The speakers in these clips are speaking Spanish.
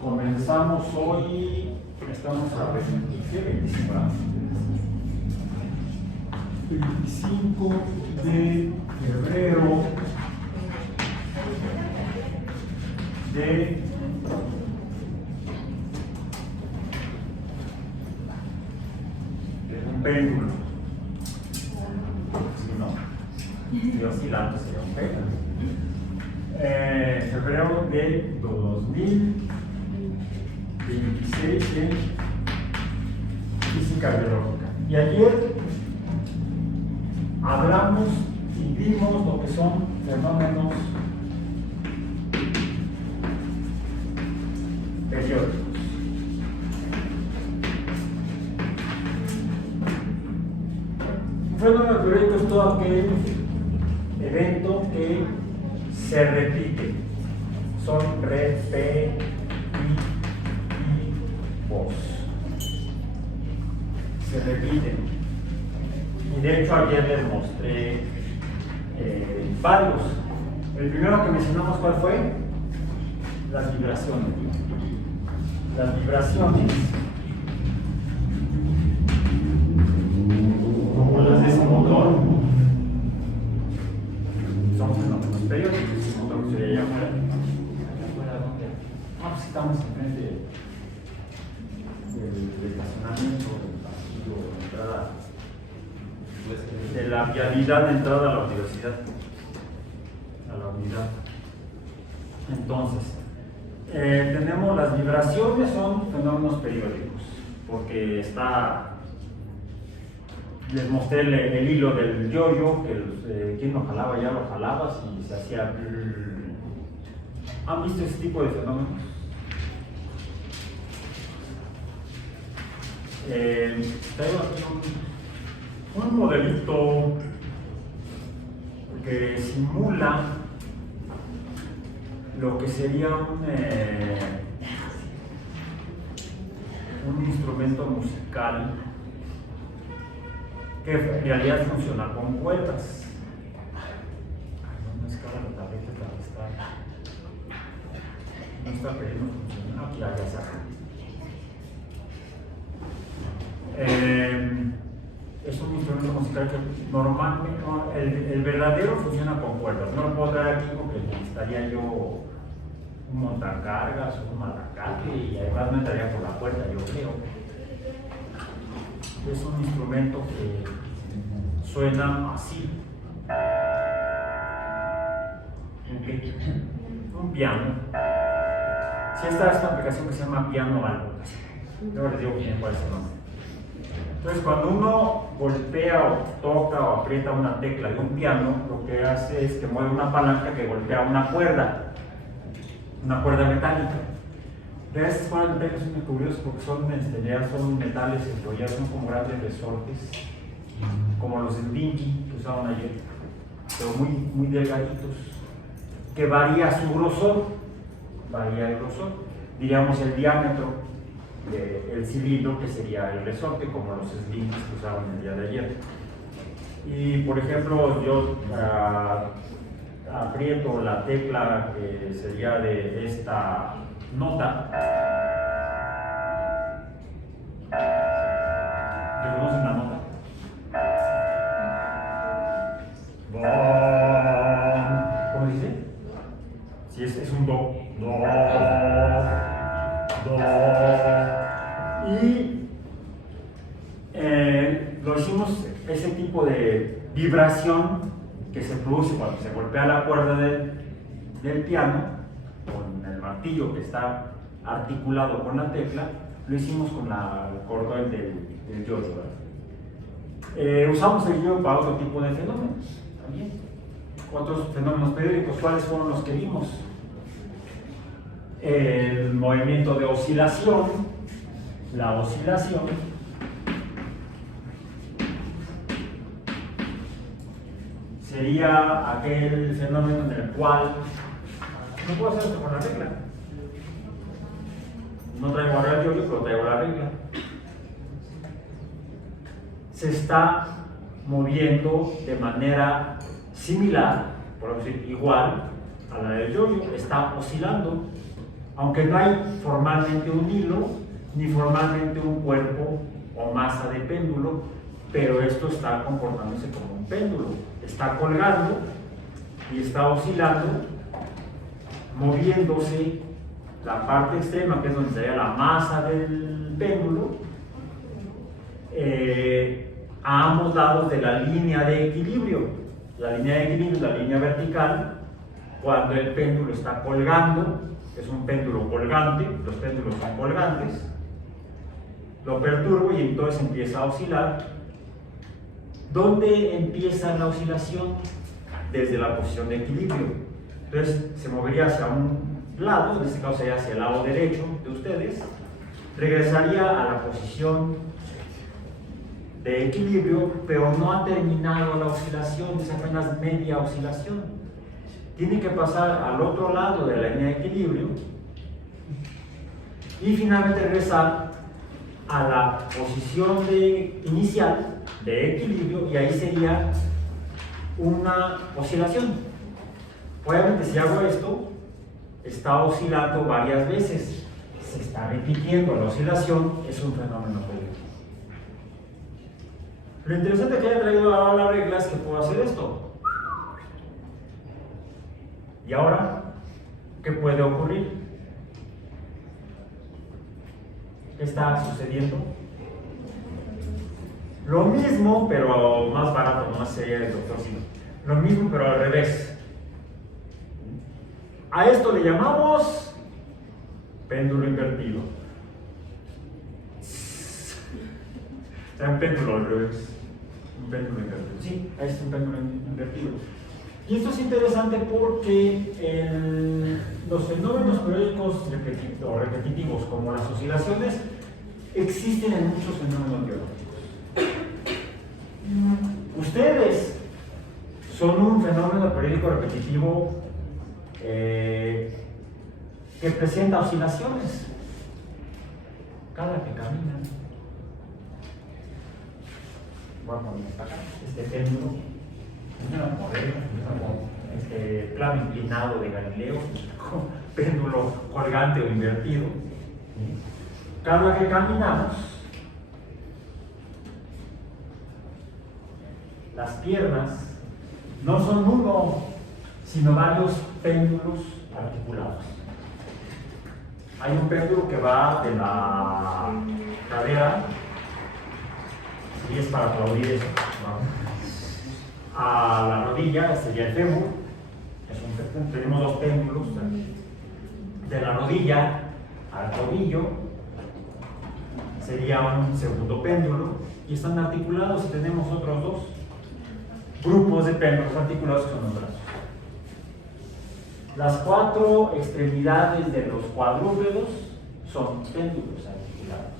Comenzamos hoy, estamos a 25, ¿verdad? 25 de febrero de un péndulo. Si no, y oscilando sería un péndulo. Febrero de 2026 en física biológica. Y ayer hablamos y vimos lo que son fenómenos periódicos. Un fenómeno periódico es todo aquel evento que se repite. Son repetitivos. Se repiten. Y de hecho ayer les mostré varios. El primero que mencionamos, ¿cuál fue? Las vibraciones. Las vibraciones, como las de ese motor, son fenómenos periódicos. Ese motor que se llama ¿dónde? Pues estamos enfrente del estacionamiento, del pasillo, de entrada, de la vialidad de entrada a la universidad, a la unidad. Entonces, tenemos las vibraciones, son fenómenos periódicos, porque les mostré el hilo del yo-yo, que quien lo jalaba ya lo jalabas y se hacía. ¿Han visto ese tipo de fenómenos? Traigo aquí un modelito que simula lo que sería un instrumento musical que en realidad funciona con cuerdas. No es cara la tableta, no está queriendo funcionar. Aquí ya está. Es un instrumento musical que normalmente el verdadero funciona con cuerdas. No lo puedo traer aquí porque necesitaría yo un montacargas o un malacate y además me entraría por la puerta, yo creo. Es un instrumento que suena así. Un piano. Si esta es una aplicación que se llama piano algo. Luego les digo bien cuál es el nombre. Entonces, cuando uno golpea o toca o aprieta una tecla de un piano, lo que hace es que mueve una palanca que golpea una cuerda metálica. Pero estas cuerdas metálicas son muy curiosas porque son metales enrollados, son como grandes resortes, como los del Dinky que usaban ayer, pero muy delgaditos, que varía su grosor, diríamos el diámetro del cilindro, que sería el resorte, como los slings que usaban el día de ayer. Y por ejemplo, yo aprieto la tecla que sería de esta nota. ¿Reconocen la nota? ¿Cómo dice? Si es un do. Y lo hicimos, ese tipo de vibración que se produce cuando se golpea la cuerda del piano con el martillo que está articulado con la tecla, lo hicimos con el cordón del yo-yo. Usamos el yo para otro tipo de fenómenos también. Otros fenómenos periódicos, ¿cuáles fueron los que vimos? El movimiento de oscilación. La oscilación sería aquel fenómeno en el cual no puedo hacer esto con la regla. No traigo ahora el yo-yo, pero traigo la regla. Se está moviendo de manera similar, por decir igual a la del yo-yo, está oscilando. aunque no hay formalmente un hilo, ni formalmente un cuerpo o masa de péndulo, pero esto está comportándose como un péndulo. Está colgando y está oscilando, moviéndose la parte extrema, que es donde sería la masa del péndulo, a ambos lados de la línea de equilibrio. La línea de equilibrio es la línea vertical cuando el péndulo está colgando, es un péndulo colgante, los péndulos son colgantes, lo perturbo y entonces empieza a oscilar. ¿Dónde empieza la oscilación? Desde la posición de equilibrio. Entonces se movería hacia un lado, en este caso sería hacia el lado derecho de ustedes, regresaría a la posición de equilibrio, pero no ha terminado la oscilación, es apenas media oscilación. Tiene que pasar al otro lado de la línea de equilibrio y finalmente regresar a la posición inicial de equilibrio, y ahí sería una oscilación. Obviamente, si hago esto, está oscilando varias veces, se está repitiendo la oscilación, es un fenómeno periódico. Lo interesante que haya traído ahora la regla es que puedo hacer esto. Y ahora, ¿qué puede ocurrir? ¿Qué está sucediendo? Lo mismo, pero más barato, no sería el doctor Sino. Lo mismo, pero al revés. A esto le llamamos péndulo invertido. O sea, un péndulo al revés. Un péndulo invertido. Sí, ahí es un péndulo invertido. Y esto es interesante porque los fenómenos periódicos repetitivos, como las oscilaciones, existen en muchos fenómenos biológicos. Ustedes son un fenómeno periódico repetitivo que presenta oscilaciones cada que caminan. Voy a poner acá este péndulo, una modelo, este plano inclinado de Galileo, péndulo colgante o invertido. Cada que caminamos, las piernas no son uno, sino varios péndulos articulados. Hay un péndulo que va de la cadera, y es para aplaudir eso, ¿no?, a la rodilla, sería el fémur. Tenemos dos péndulos, de la rodilla al tobillo, sería un segundo péndulo, y están articulados, y tenemos otros dos grupos de péndulos articulados que son los brazos. Las cuatro extremidades de los cuadrúpedos son péndulos articulados.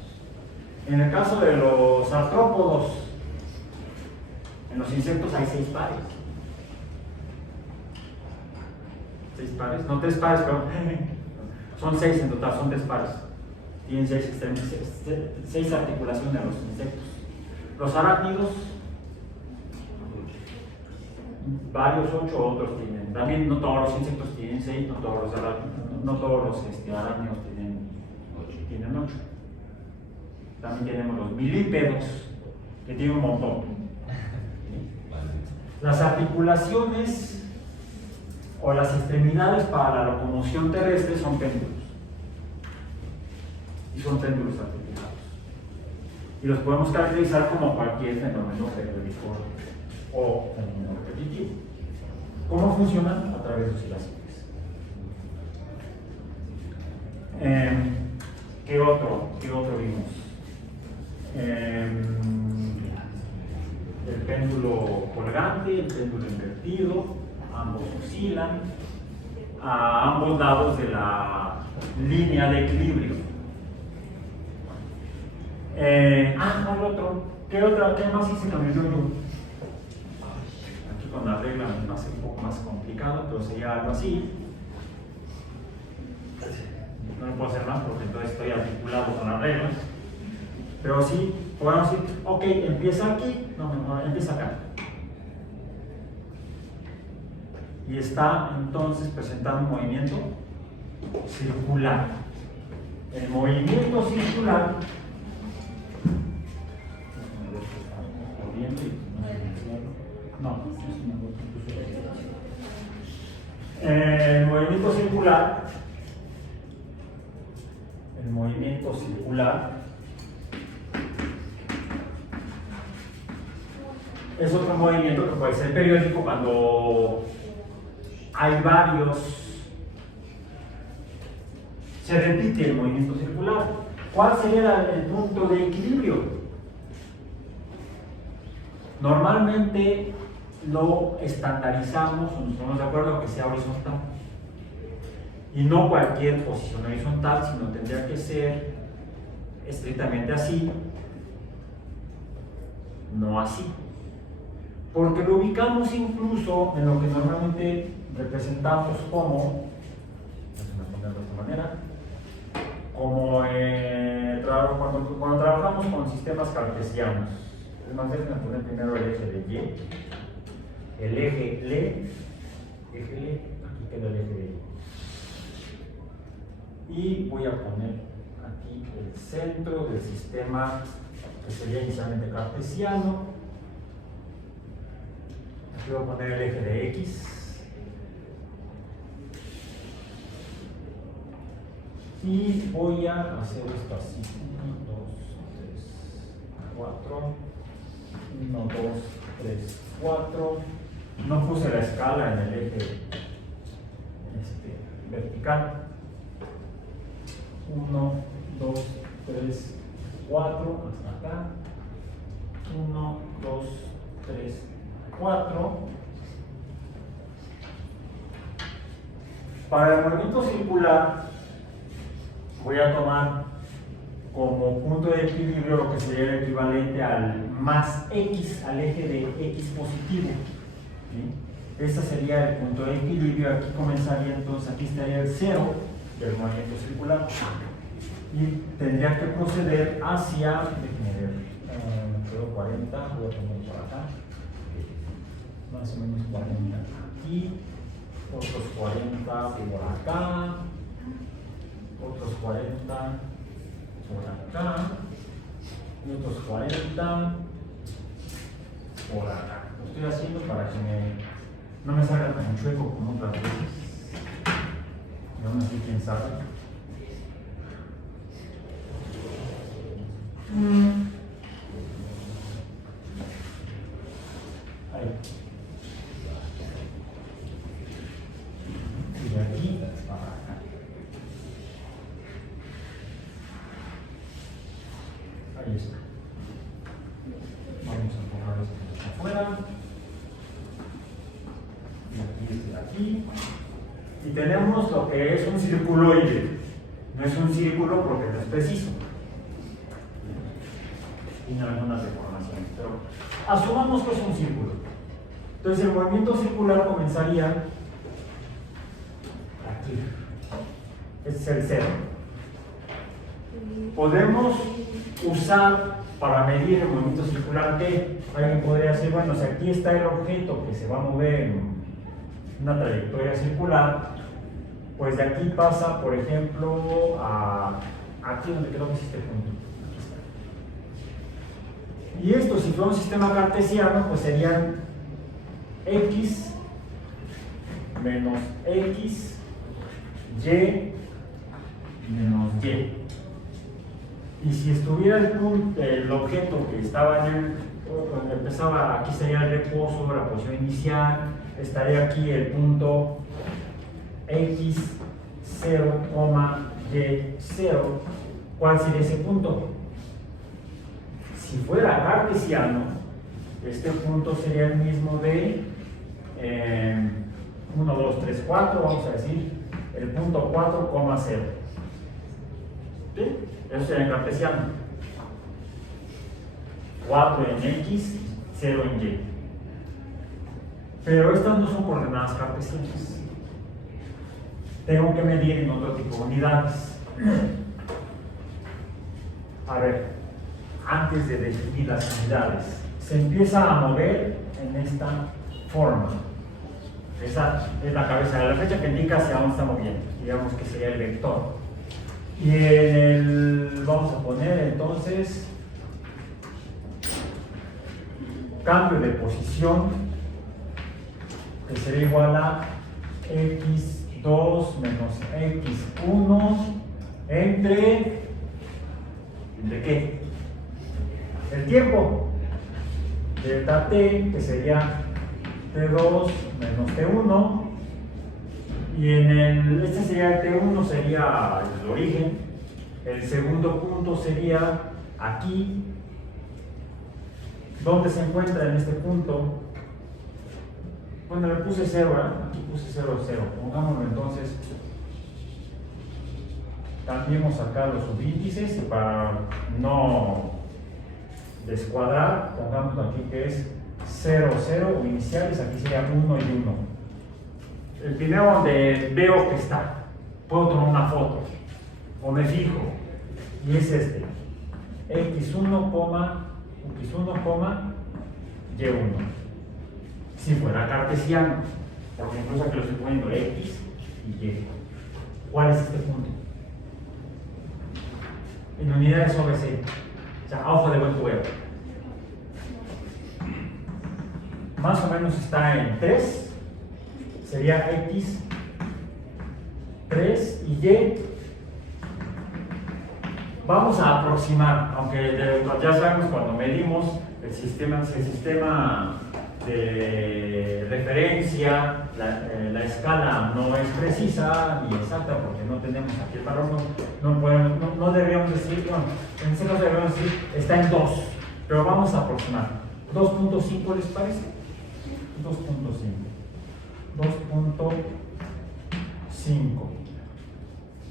En el caso de los artrópodos, en los insectos hay 6 pares. 6 pares, no 3 pares, pero son 6 en total, son 3 pares. Tienen 6 articulaciones de los insectos. Los arácnidos, varios, 8, otros tienen. También no todos los insectos tienen 6, no todos los arácnidos tienen 8. También tenemos los milípedos, que tienen un montón. Las articulaciones o las extremidades para la locomoción terrestre son péndulos. Y son péndulos articulados. Y los podemos caracterizar como cualquier fenómeno periódico o fenómeno repetitivo. ¿Cómo funcionan? A través de oscilaciones. ¿Qué otro vimos? El péndulo colgante, el péndulo invertido, ambos oscilan a ambos lados de la línea de equilibrio. ¿Cuál otro? ¿Qué más hice con el yo-yo? Aquí con la regla me hace un poco más complicado, pero sería algo así. No lo puedo hacer más porque entonces estoy articulado con las reglas. Pero sí, podemos decir, ok, empieza aquí, no, empieza acá. Y está entonces presentando un movimiento circular. El movimiento circular el movimiento circular es otro movimiento que puede ser periódico cuando hay varios, se repite el movimiento circular. ¿Cuál sería el punto de equilibrio? Normalmente lo estandarizamos, o nos ponemos de acuerdo que sea horizontal. Y no cualquier posición horizontal, sino tendría que ser estrictamente así, no así. Porque lo ubicamos incluso en lo que normalmente representamos como, déjenme ponerlo de esta manera, como cuando trabajamos con sistemas cartesianos. Es más, déjenme poner primero el eje de Y, el eje L, aquí queda el eje de Y. Y voy a poner aquí el centro del sistema que sería inicialmente cartesiano. Aquí voy a poner el eje de X. Y voy a hacer esto así. 1, 2, 3, 4. 1, 2, 3, 4. No puse la escala en el eje vertical. 1, 2, 3, 4, hasta acá. 1, 2, 3, 4. Para el movimiento circular voy a tomar como punto de equilibrio lo que sería el equivalente al más X, al eje de X positivo. ¿Sí? Ese sería el punto de equilibrio. Aquí comenzaría entonces, aquí estaría el cero del movimiento circular y tendría que proceder hacia, déjenme ver, me quedo 40, voy a poner por acá, más o menos 40 aquí, otros 40 por acá, otros 40 por acá y otros 40 por acá. Lo estoy haciendo para que no me salga tan chueco como otras veces. No sé quién sabe. Ahí. Y de aquí para acá. Ahí está. Vamos a borrar esto hacia afuera. Y aquí, aquí. Y tenemos lo que es un circuloide. No es un círculo porque no es preciso. Tiene algunas deformaciones, pero asumamos que es un círculo. Entonces el movimiento circular comenzaría aquí. Este es el cero. Podemos usar para medir el movimiento circular T. Alguien podría decir, bueno, si aquí está el objeto que se va a mover en una trayectoria circular, pues de aquí pasa, por ejemplo, a aquí donde creo que es este punto. Y esto, si fuera un sistema cartesiano, pues serían X menos X, Y menos Y. Y si estuviera el objeto que estaba cuando empezaba, aquí sería el reposo, la posición inicial, estaría aquí el punto X 0, Y 0. ¿Cuál sería ese punto? Si fuera cartesiano, este punto sería el mismo de 1, 2, 3, 4, vamos a decir, el punto 4,0. ¿Sí? Eso sería en cartesiano. 4 en X, 0 en Y. Pero estas no son coordenadas cartesianas. Tengo que medir en otro tipo de unidades. A ver, antes de definir las unidades, se empieza a mover en esta forma. Esa es la cabeza de la flecha que indica hacia dónde está moviendo. digamos que sería el vector. Y en el, vamos a poner entonces cambio de posición, que sería igual a x2 menos x1 ¿entre qué? El tiempo. Delta t, que sería t2 menos t1. Y en el, este sería el t1, sería el origen. El segundo punto sería aquí. ¿Dónde se encuentra en este punto? Bueno, le puse 0, ¿verdad? Aquí puse 0, 0. Pongámoslo entonces. Cambiemos acá los subíndices y para no descuadrar, pongamos aquí que es 0, 0 o iniciales, aquí sería 1 y 1. El primero donde veo que está, puedo tomar una foto o me fijo y es este, x1, y1, si fuera cartesiano, porque incluso aquí lo estoy poniendo x y y. ¿Cuál es este punto? En unidades OBC, o sea, a ojo de buen cubero. Más o menos está en 3, sería x, 3 y y. Vamos a aproximar, aunque ya sabemos cuando medimos el sistema de referencia, la escala no es precisa ni exacta porque no tenemos aquí el valor, no deberíamos decir, bueno, en este caso deberíamos decir está en 2, pero vamos a aproximar. 2.5 ¿les parece? 2.5.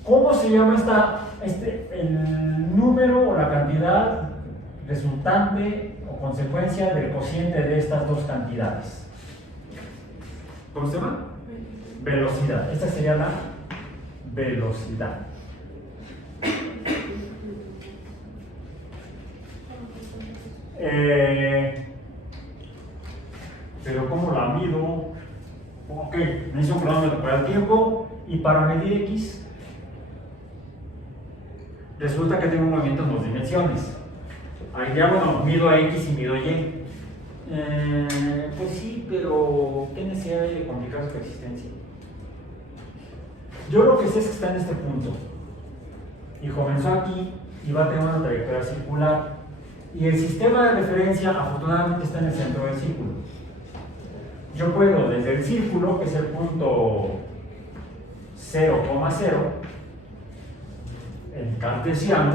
¿Cómo se llama el número o la cantidad resultante o consecuencia del cociente de estas dos cantidades? ¿Cómo se llama? Velocidad. Esta sería la velocidad. Pero ¿cómo la mido? Ok, necesito un cronómetro para el tiempo y para medir x. Resulta que tengo un movimiento en dos dimensiones. Ahí ya, bueno, mido a x y mido y. Pues sí, pero ¿qué necesidad hay de complicar su existencia? Yo lo que sé es que está en este punto. Y comenzó aquí y va a tener una trayectoria circular. Y el sistema de referencia afortunadamente está en el centro del círculo. Yo puedo desde el círculo, que es el punto 0,0, en cartesiano,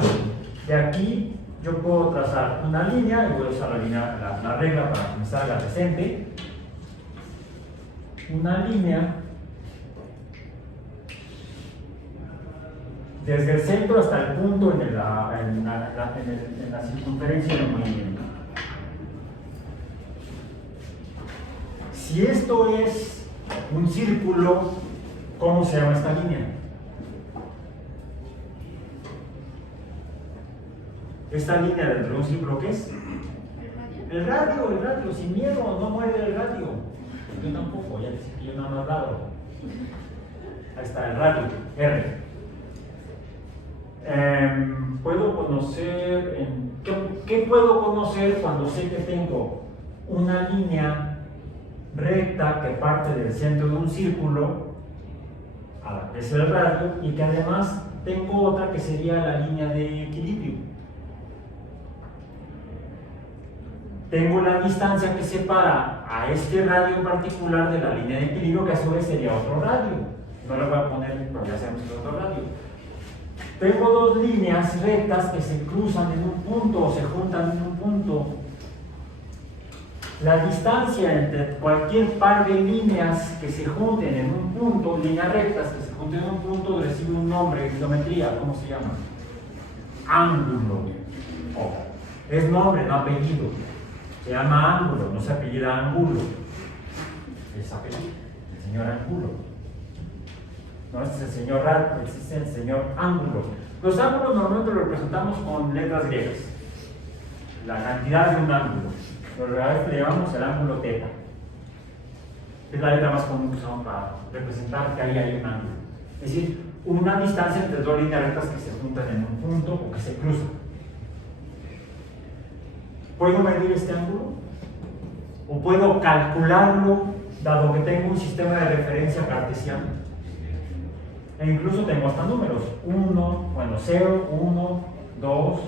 de aquí yo puedo trazar una línea, y voy a usar la regla para que me salga decente, una línea desde el centro hasta el punto en la circunferencia del movimiento. Si esto es un círculo, ¿cómo se llama esta línea? Esta línea dentro de un círculo, ¿qué es? El radio, sin miedo, no muere el radio. Yo tampoco, ya decía que yo nada más lado. Ahí está el radio, R. Puedo conocer, ¿qué puedo conocer cuando sé que tengo una línea recta que parte del centro de un círculo, a la que es el radio, y que además tengo otra que sería la línea de equilibrio? Tengo la distancia que separa a este radio en particular de la línea de equilibrio, que a su vez sería otro radio. No le voy a poner, pero ya sabemos que es otro radio. Tengo dos líneas rectas que se cruzan en un punto o se juntan en un punto. La distancia entre cualquier par de líneas que se junten en un punto, líneas rectas que se junten en un punto, recibe un nombre, geometría. ¿Cómo se llama? Ángulo. Es nombre, no apellido. Se llama ángulo, no se apellida Angulo. Es apellido, el señor Angulo. No, este es el señor Rad, este es el señor Ángulo. Los ángulos normalmente los representamos con letras griegas. La cantidad de un ángulo. Pero a veces le llamamos el ángulo θ. Es la letra más común que usamos para representar que ahí hay un ángulo. Es decir, una distancia entre dos líneas rectas que se juntan en un punto o que se cruzan. ¿Puedo medir este ángulo? ¿O puedo calcularlo dado que tengo un sistema de referencia cartesiano? E incluso tengo hasta números: 0, 1, 2,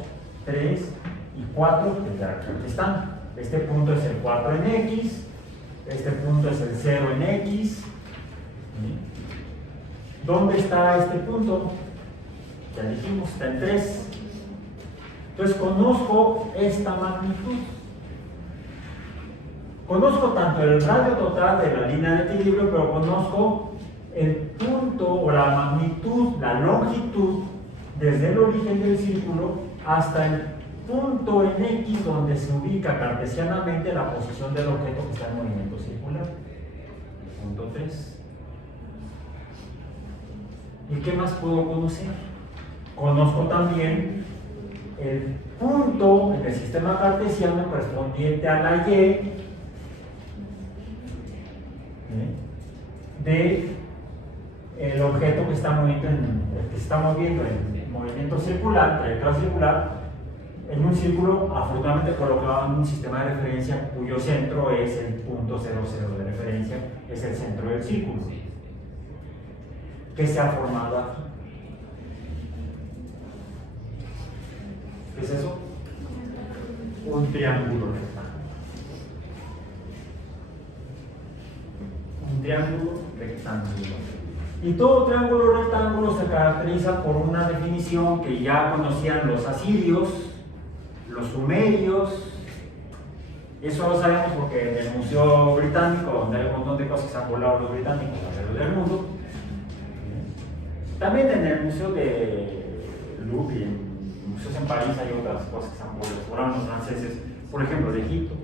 3 y 4, que ya aquí están. Este punto es el 4 en X, este punto es el 0 en X. ¿Dónde está este punto? Ya dijimos, está en 3. Entonces conozco esta magnitud. Conozco tanto el radio total de la línea de equilibrio, pero conozco el punto o la magnitud, la longitud, desde el origen del círculo hasta el punto en X donde se ubica cartesianamente la posición del objeto que está en movimiento circular. Punto 3. ¿Y qué más puedo conocer? Conozco también el punto en el sistema cartesiano correspondiente a la Y de el objeto que está moviendo en movimiento circular, trayectoria circular, en un círculo afortunadamente colocado en un sistema de referencia cuyo centro es el punto 00 de referencia, es el centro del círculo, que se ha formado aquí. ¿Qué es eso? Un triángulo rectángulo. Un triángulo rectángulo. Y todo triángulo rectángulo se caracteriza por una definición que ya conocían los asirios, los sumerios. Eso lo sabemos porque en el Museo Británico, donde hay un montón de cosas que han volado los británicos alrededor del mundo, también en el Museo de Louvre y en museos en París hay otras cosas que se han volado. Se volaron los franceses, por ejemplo, de Egipto.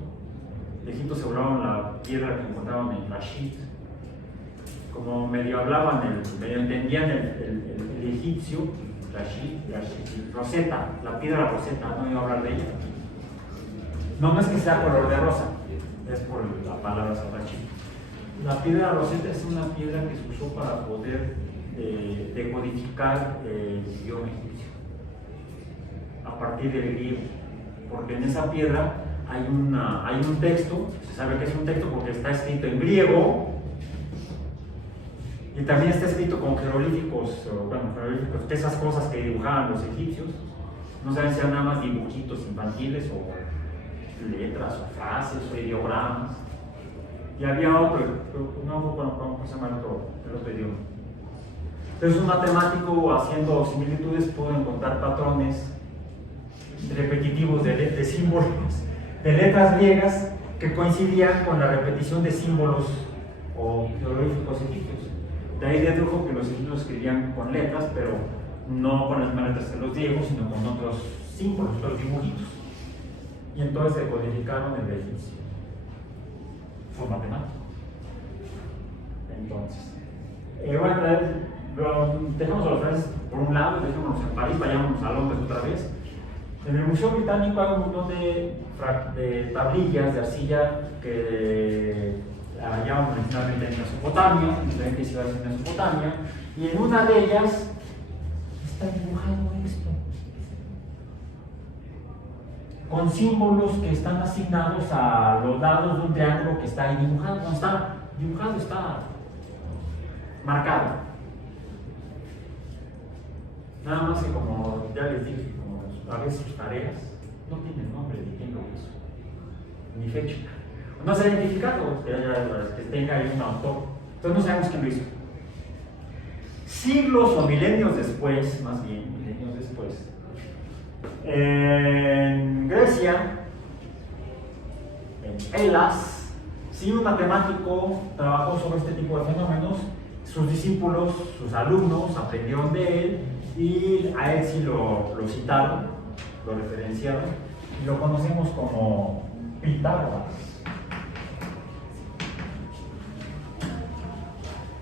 De Egipto se volaron la piedra que encontraron en Rashid. Como medio hablaban, medio entendían el egipcio, Rashid, Rosetta, la piedra Rosetta, no iba a hablar de ella. No es que sea color de rosa, es por la palabra Rashid. La piedra Rosetta es una piedra que se usó para poder decodificar el idioma egipcio a partir del griego, porque en esa piedra hay un texto. Se sabe que es un texto porque está escrito en griego y también está escrito con jeroglíficos, jeroglíficos, esas cosas que dibujaban los egipcios. No saben si eran nada más dibujitos infantiles o letras o frases o ideogramas. Y había otro, ¿cómo se llama el otro idioma? Entonces un matemático haciendo similitudes pudo encontrar patrones repetitivos de símbolos, de letras griegas que coincidían con la repetición de símbolos o jeroglíficos egipcios. De ahí dedujo que los egipcios escribían con letras, pero no con las mismas letras que los griegos, sino con otros símbolos, otros dibujitos. Y entonces se codificaron el egipcio. Fue matemático. Entonces, dejamos a los franceses por un lado, dejémonos en París, vayámonos a Londres otra vez. En el Museo Británico hay un montón de tablillas de arcilla que hallaban originalmente en Mesopotamia, en diferentes ciudades de Mesopotamia, y en una de ellas está dibujado esto, con símbolos que están asignados a los lados de un triángulo que está ahí dibujado. No está dibujado, está marcado. Nada más que, como ya les dije, como a veces sus tareas no tienen nombre ni quién lo hizo, ni fecha. No se ha identificado que tenga ahí un autor. Entonces no sabemos quién lo hizo. Siglos o milenios después, más bien, milenios después, en Grecia, en Elas, sí, un matemático trabajó sobre este tipo de fenómenos. Sus discípulos, sus alumnos, aprendieron de él y a él sí lo citaron, lo referenciaron y lo conocemos como Pitágoras.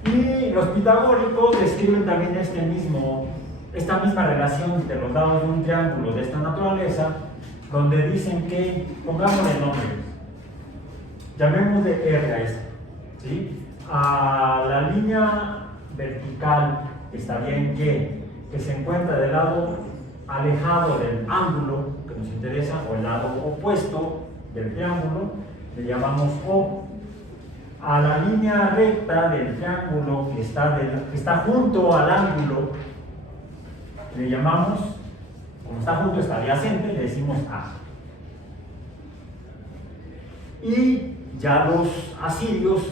Y los pitagóricos describen también esta misma relación entre los lados de un triángulo de esta naturaleza, donde dicen que, pongámosle nombre, llamémosle R a esto, ¿sí? A la línea vertical está bien que se encuentra del lado alejado del ángulo que nos interesa o el lado opuesto del triángulo, le llamamos O. A la línea recta del triángulo que está junto al ángulo, le llamamos, como está junto, está adyacente, le decimos A. Y ya los asirios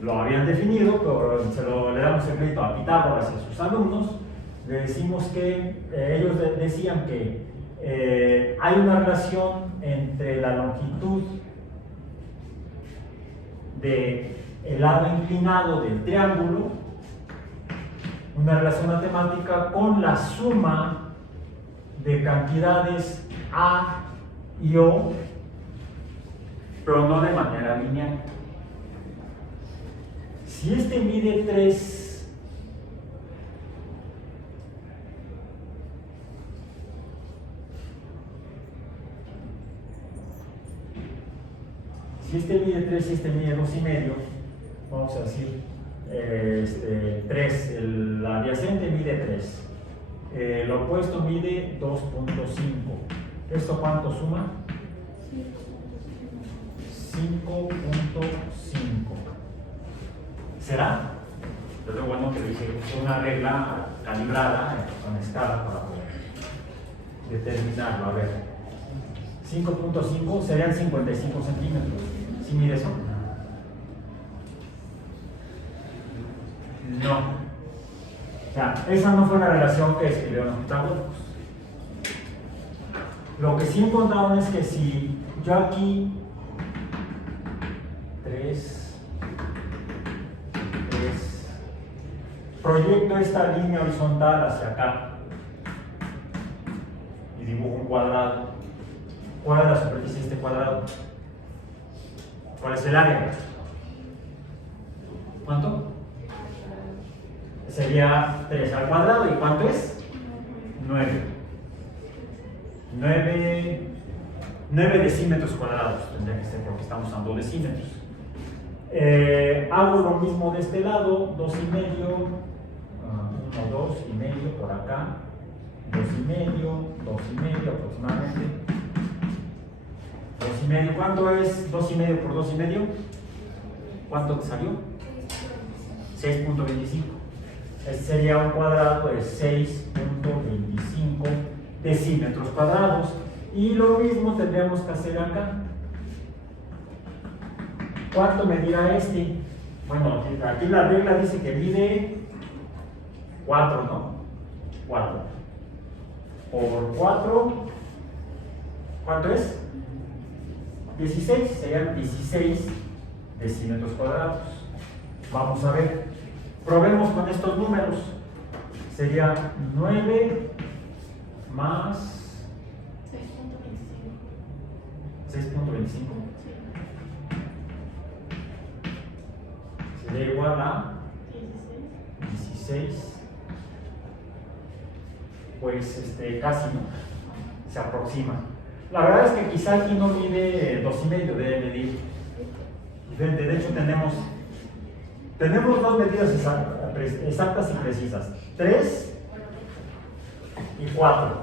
lo habían definido, pero le damos el crédito a Pitágoras y a sus alumnos. Le decimos que ellos decían que hay una relación entre la longitud del lado inclinado del triángulo, una relación matemática con la suma de cantidades A y O, pero no de manera lineal. Si este mide 3, y este mide 2,5, vamos a decir 3, el adyacente mide 3, el opuesto mide 2,5. ¿Esto cuánto suma? 5,5. ¿Será? Es lo bueno que dice una regla calibrada con escala para poder determinarlo. A ver, 5,5 serían 55 centímetros. ¿Sí mide eso? No. O sea, esa no fue una relación que escribieron los pitagóricos. Lo que sí encontraron es que si yo aquí 3 proyecto esta línea horizontal hacia acá y dibujo un cuadrado, ¿cuál es la superficie de este cuadrado? ¿Cuál es el área? ¿Cuánto? Sería 3 al cuadrado. ¿Y cuánto es? 9 decímetros cuadrados tendría que ser, porque estamos usando decímetros. Hago lo mismo de este lado, 2,5, 2,5 por acá, 2,5 aproximadamente. 2,5, ¿cuánto es 2,5 por 2,5? ¿Cuánto te salió? 6,25. Este sería un cuadrado de 6,25 decímetros cuadrados. Y lo mismo tendríamos que hacer acá. ¿Cuánto medirá este? Bueno, aquí la regla dice que mide 4, ¿no? 4 por 4, ¿cuánto es? 16, serían 16 decímetros cuadrados. Vamos a ver, probemos con estos números. Sería 9 más 6,25. Sería igual a 16. Pues casi no, se aproxima. La verdad es que quizá aquí no mide 2,5, debe medir diferente. De hecho tenemos dos medidas exactas y precisas, 3 y 4.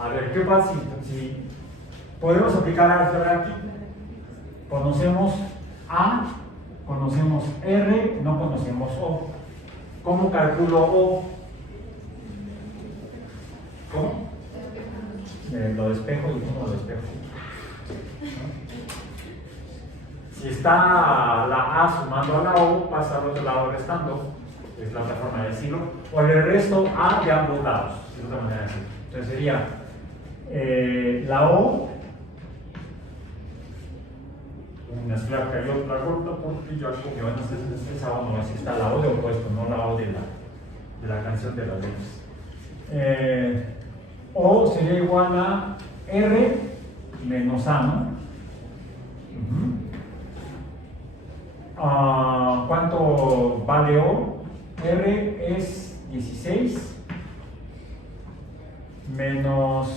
A ver, ¿qué pasa si podemos aplicar álgebra aquí? Conocemos A, conocemos R, no conocemos O. ¿Cómo calculo O? ¿Cómo? Lo despejo y cómo lo despejo. Si está la A sumando a la O, pasa al otro lado restando, es la otra forma de decirlo, o le resto A de ambos lados, es otra manera de decirlo. Entonces sería la O, una es flaca y otra corta, porque ya comió, esa O no, así está la O de opuesto, no la O de la canción de las letras. O sería igual a R menos A, ¿no? ¿Cuánto vale O? R es 16 menos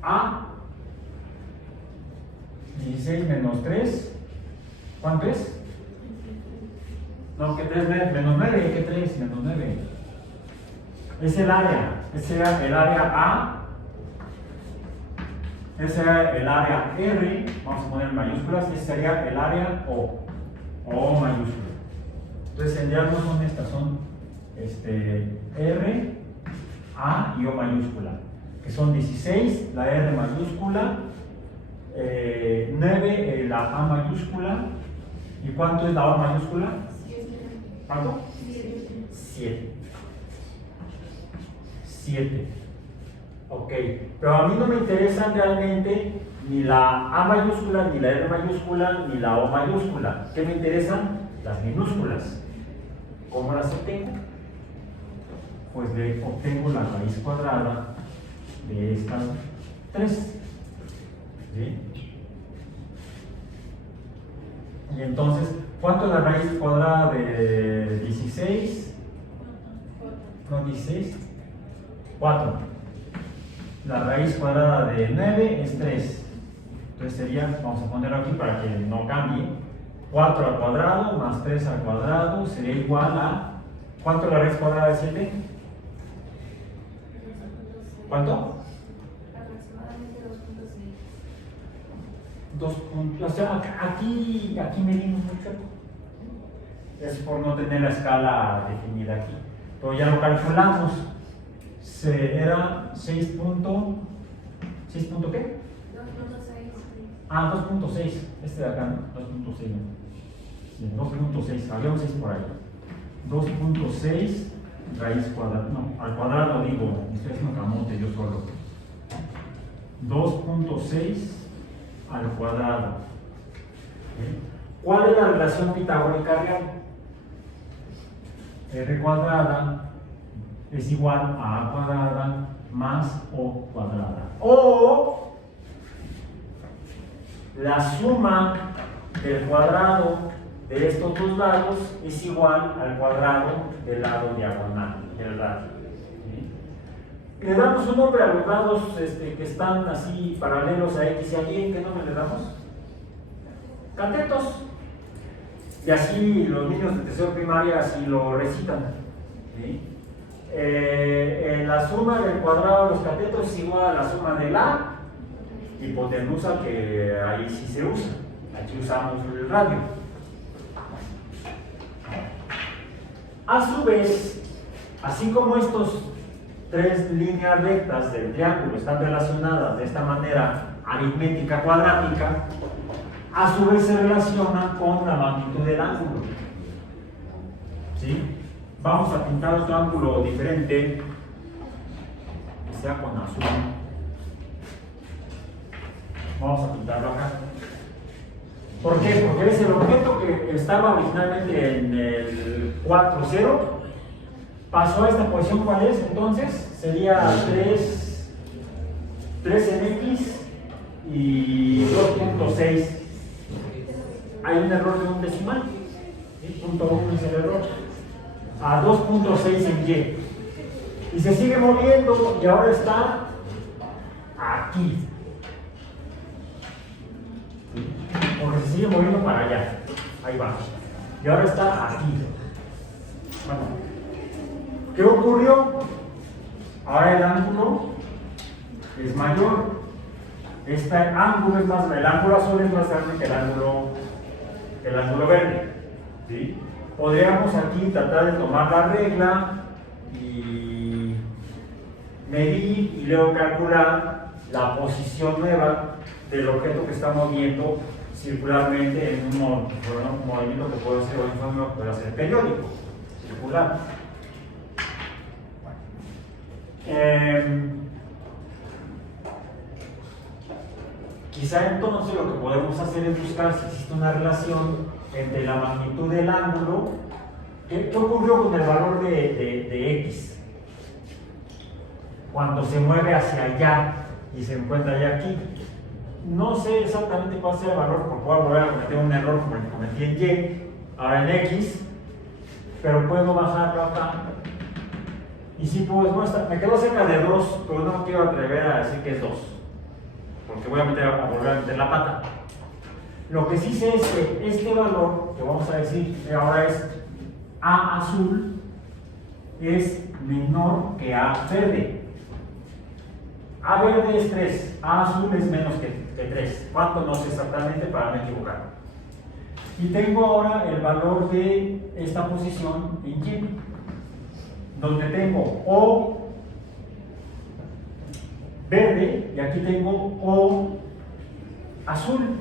A, 16 menos 3, ¿cuánto es? No, que 3 menos 9, que 3 menos 9. Es el área, ese sería el área A. Ese sería el área R, vamos a poner mayúsculas, ese sería el área O mayúscula. Entonces en diálogo son estas, son R, A y O mayúscula, que son 16, la R mayúscula, 9 la A mayúscula, ¿y cuánto es la O mayúscula? ¿Cuánto? 7. 7. Ok, pero a mí no me interesan realmente ni la A mayúscula, ni la R mayúscula, ni la O mayúscula. ¿Qué me interesan? Las minúsculas. ¿Cómo las obtengo? Pues le obtengo la raíz cuadrada de estas 3. ¿Sí? Y entonces, ¿cuánto es la raíz cuadrada de 16? No, 16. 4. La raíz cuadrada de 9 es 3. Entonces sería, vamos a ponerlo aquí para que no cambie. 4 al cuadrado más 3 al cuadrado sería igual a... ¿Cuánto es la raíz cuadrada de 7? ¿Cuánto? Aproximadamente 2.6. 2 puntos. O sea, aquí medimos mucho. Es por no tener la escala definida aquí. Pero ya lo calculamos. Era 6 punto... ¿6 punto qué? 2.6. Ah, 2.6. Este de acá, ¿no? 2.6. Bien, 2.6. Había un 6 por ahí. 2.6 raíz cuadrada. No, al cuadrado digo, estoy haciendo camote yo solo. 2.6 al cuadrado. ¿Okay? ¿Cuál es la relación pitagórica real? R cuadrada es igual a cuadrada más O cuadrada. O la suma del cuadrado de estos dos lados es igual al cuadrado del lado diagonal del radio. ¿Sí? Le damos un nombre a los lados que están así paralelos a X y a Y. ¿Qué nombre le damos? Catetos. Y así los niños de tercero primaria así lo recitan. ¿Sí? La suma del cuadrado de los catetos es igual a la suma de la hipotenusa, que ahí sí se usa. Aquí usamos el radio. A su vez, así como estos 3 líneas rectas del triángulo están relacionadas de esta manera aritmética cuadrática, a su vez se relacionan con la magnitud del ángulo. ¿Sí? Vamos a pintar otro ángulo diferente, que sea con azul. Vamos a pintarlo acá. ¿Por qué? Porque es el objeto que estaba originalmente en el 4, 0. Pasó a esta posición, ¿cuál es? Entonces sería 3 en X y 2.6. Hay un error de un decimal. ¿Sí? Punto 1 es el error. A 2.6 en Y. Y se sigue moviendo y ahora está aquí. Porque se sigue moviendo para allá. Ahí va. Y ahora está aquí. Bueno, ¿qué ocurrió? Ahora el ángulo es mayor. Este ángulo es más, el ángulo azul es más grande que el ángulo verde. ¿Sí? Podríamos aquí tratar de tomar la regla y medir y luego calcular la posición nueva del objeto que está moviendo circularmente en un movimiento que puede ser uniforme o puede ser periódico, circular. Quizá entonces lo que podemos hacer es buscar si existe una relación entre la magnitud del ángulo. ¿Qué ocurrió con el valor de X? Cuando se mueve hacia allá y se encuentra ya aquí. No sé exactamente cuál sea el valor, porque voy a volver a cometer un error como el que cometí en Y, ahora en X, pero puedo bajarlo acá. Y si pues muestra, me quedo cerca de 2, pero no me quiero atrever a decir que es 2, porque voy a volver a meter la pata. Lo que sí sé es que este valor, que vamos a decir ahora es A azul es menor que A verde. A verde es 3, A azul es menos que 3. ¿Cuánto? No sé exactamente para no equivocar. Y tengo ahora el valor de esta posición en Y, donde tengo O verde y aquí tengo O azul,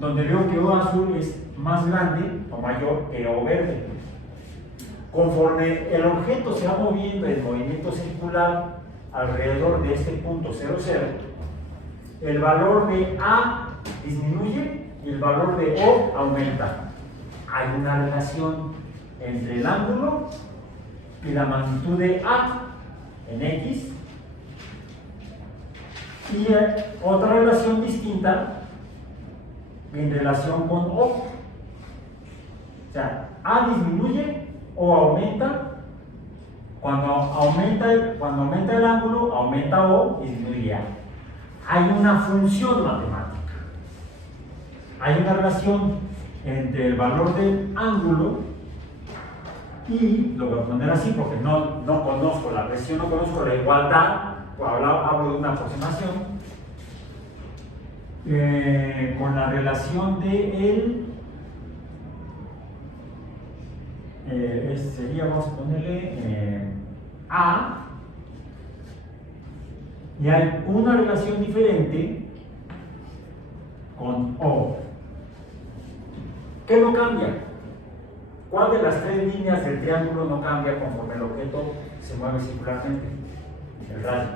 donde veo que O azul es más grande o mayor que O verde. Conforme el objeto se va moviendo en movimiento circular alrededor de este punto 0, 0, el valor de A disminuye y el valor de O aumenta. Hay una relación entre el ángulo y la magnitud de A en X y otra relación distinta en relación con O. O sea, A disminuye o aumenta. Cuando aumenta el ángulo, aumenta O y disminuye A. Hay una función matemática. Hay una relación entre el valor del ángulo y, lo voy a poner así porque no conozco la presión, no conozco la igualdad, hablo de una aproximación, con la relación de sería, vamos a ponerle A, y hay una relación diferente con O. ¿Qué no cambia? ¿Cuál de las tres líneas del triángulo no cambia conforme el objeto se mueve circularmente? El radio.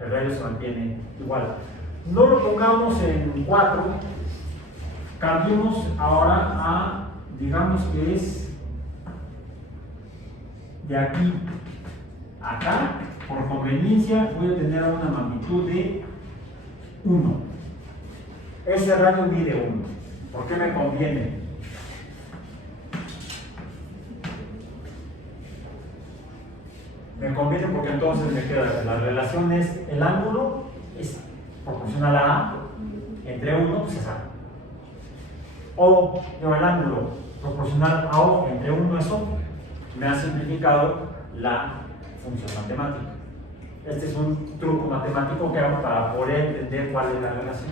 El radio se mantiene igual. No lo pongamos en 4, cambiemos ahora a, digamos que es de aquí a acá. Por conveniencia voy a tener una magnitud de 1. Ese radio mide 1. ¿Por qué me conviene? Me conviene porque entonces me queda la relación es el ángulo es proporcional a A entre 1 pues es A. O el ángulo proporcional a O entre 1 es O. Me ha simplificado la función matemática. Este es un truco matemático que hago para poder entender cuál es la relación.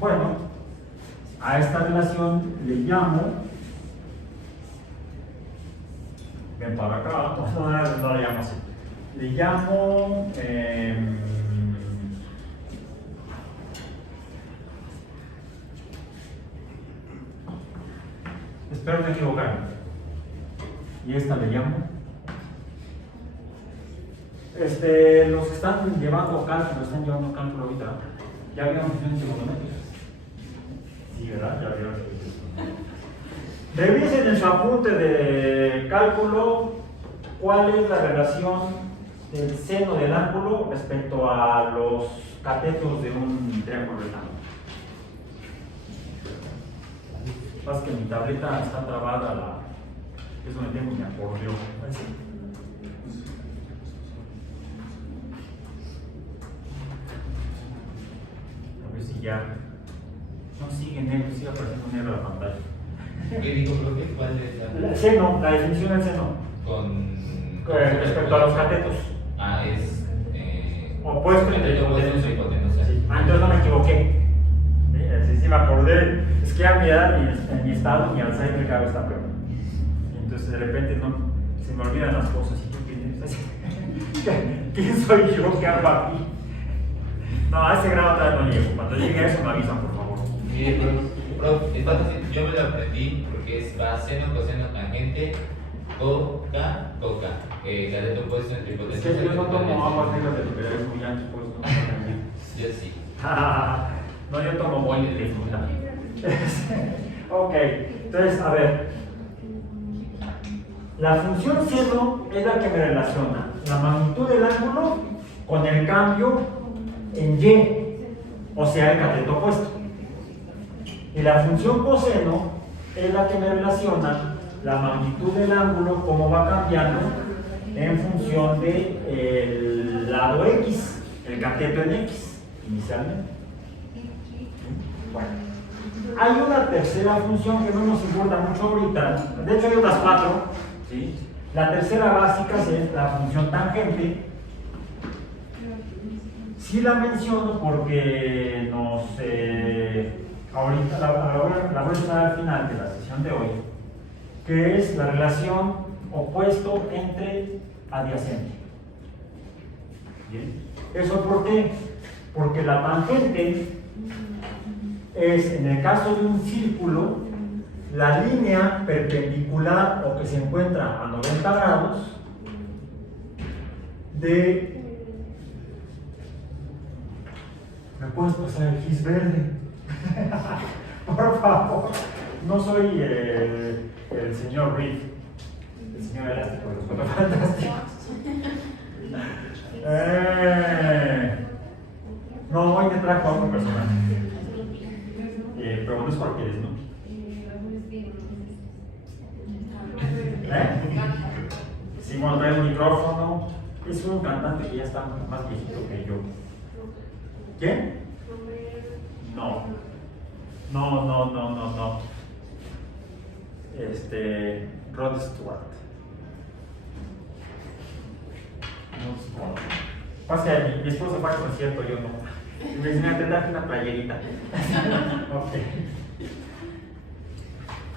Bueno, a esta relación le llamo, ven para acá, no le llamo así, le llamo espero no equivocarme. Y esta le llamo. Los que están llevando cálculo, ahorita. ¿Ya vieron funciones trigonométricas? Sí, ¿verdad? Ya vieron. Revisen en su apunte de cálculo cuál es la relación del seno del ángulo respecto a los catetos de un triángulo rectángulo. Más que mi tableta está trabada, eso me tengo mi acordeón. A ver si ya no sigue negro, sigue apareciendo negro la pantalla. ¿Qué digo, profe? ¿Cuál es la? El seno, la definición del seno. Respecto a los catetos. Es. Opuesto entre hipotenusa. Hipotenusa. Sí. Entonces no me equivoqué. Sí me acordé. Es que a mi edad, en mi estado, mi Alzheimer cada vez está peor. Y entonces de repente se me olvidan las cosas. ¿Y quién soy yo? ¿Qué hago aquí? No, a ese grado todavía no llego. Cuando llegue a eso me avisan, por favor. Mire, profe, está fácil. Yo me lo aprendí porque es seno, coseno, tangente, coca. Cateto opuesto entre hipotenusa. Es que yo no tomo aguas negras de lo que es muy ancho, pues no. Yo sí. No, yo tomo muy de fruta. Ok, entonces, a ver. La función seno es la que me relaciona la magnitud del ángulo con el cambio en Y, o sea, el cateto opuesto. Y la función coseno es la que me relaciona la magnitud del ángulo, cómo va cambiando en función del lado X, el cateto en X, inicialmente. Bueno, hay una tercera función que no nos importa mucho ahorita. De hecho, hay otras 4. ¿Sí? La tercera básica es la función tangente. Sí la menciono porque ahorita la voy a mencionar al final de la sesión de hoy, que es la relación opuesto entre adyacente. ¿Bien? ¿Eso por qué? Porque la tangente es, en el caso de un círculo, la línea perpendicular o que se encuentra a 90 grados de... ¿Me puedes pasar el gis verde? Por favor. No soy el señor Reed, el señor elástico de los Cuatro Fantásticos. No, hoy me trajo a otro personaje. Pero no es cualquiera, ¿no? Sí, bueno, trae un micrófono. Es un cantante que ya está más viejito que yo. ¿Quién? No. Rod Stewart. Pasa que mi esposa fue al concierto, yo no. Y me dice, te traje una playerita. Ok.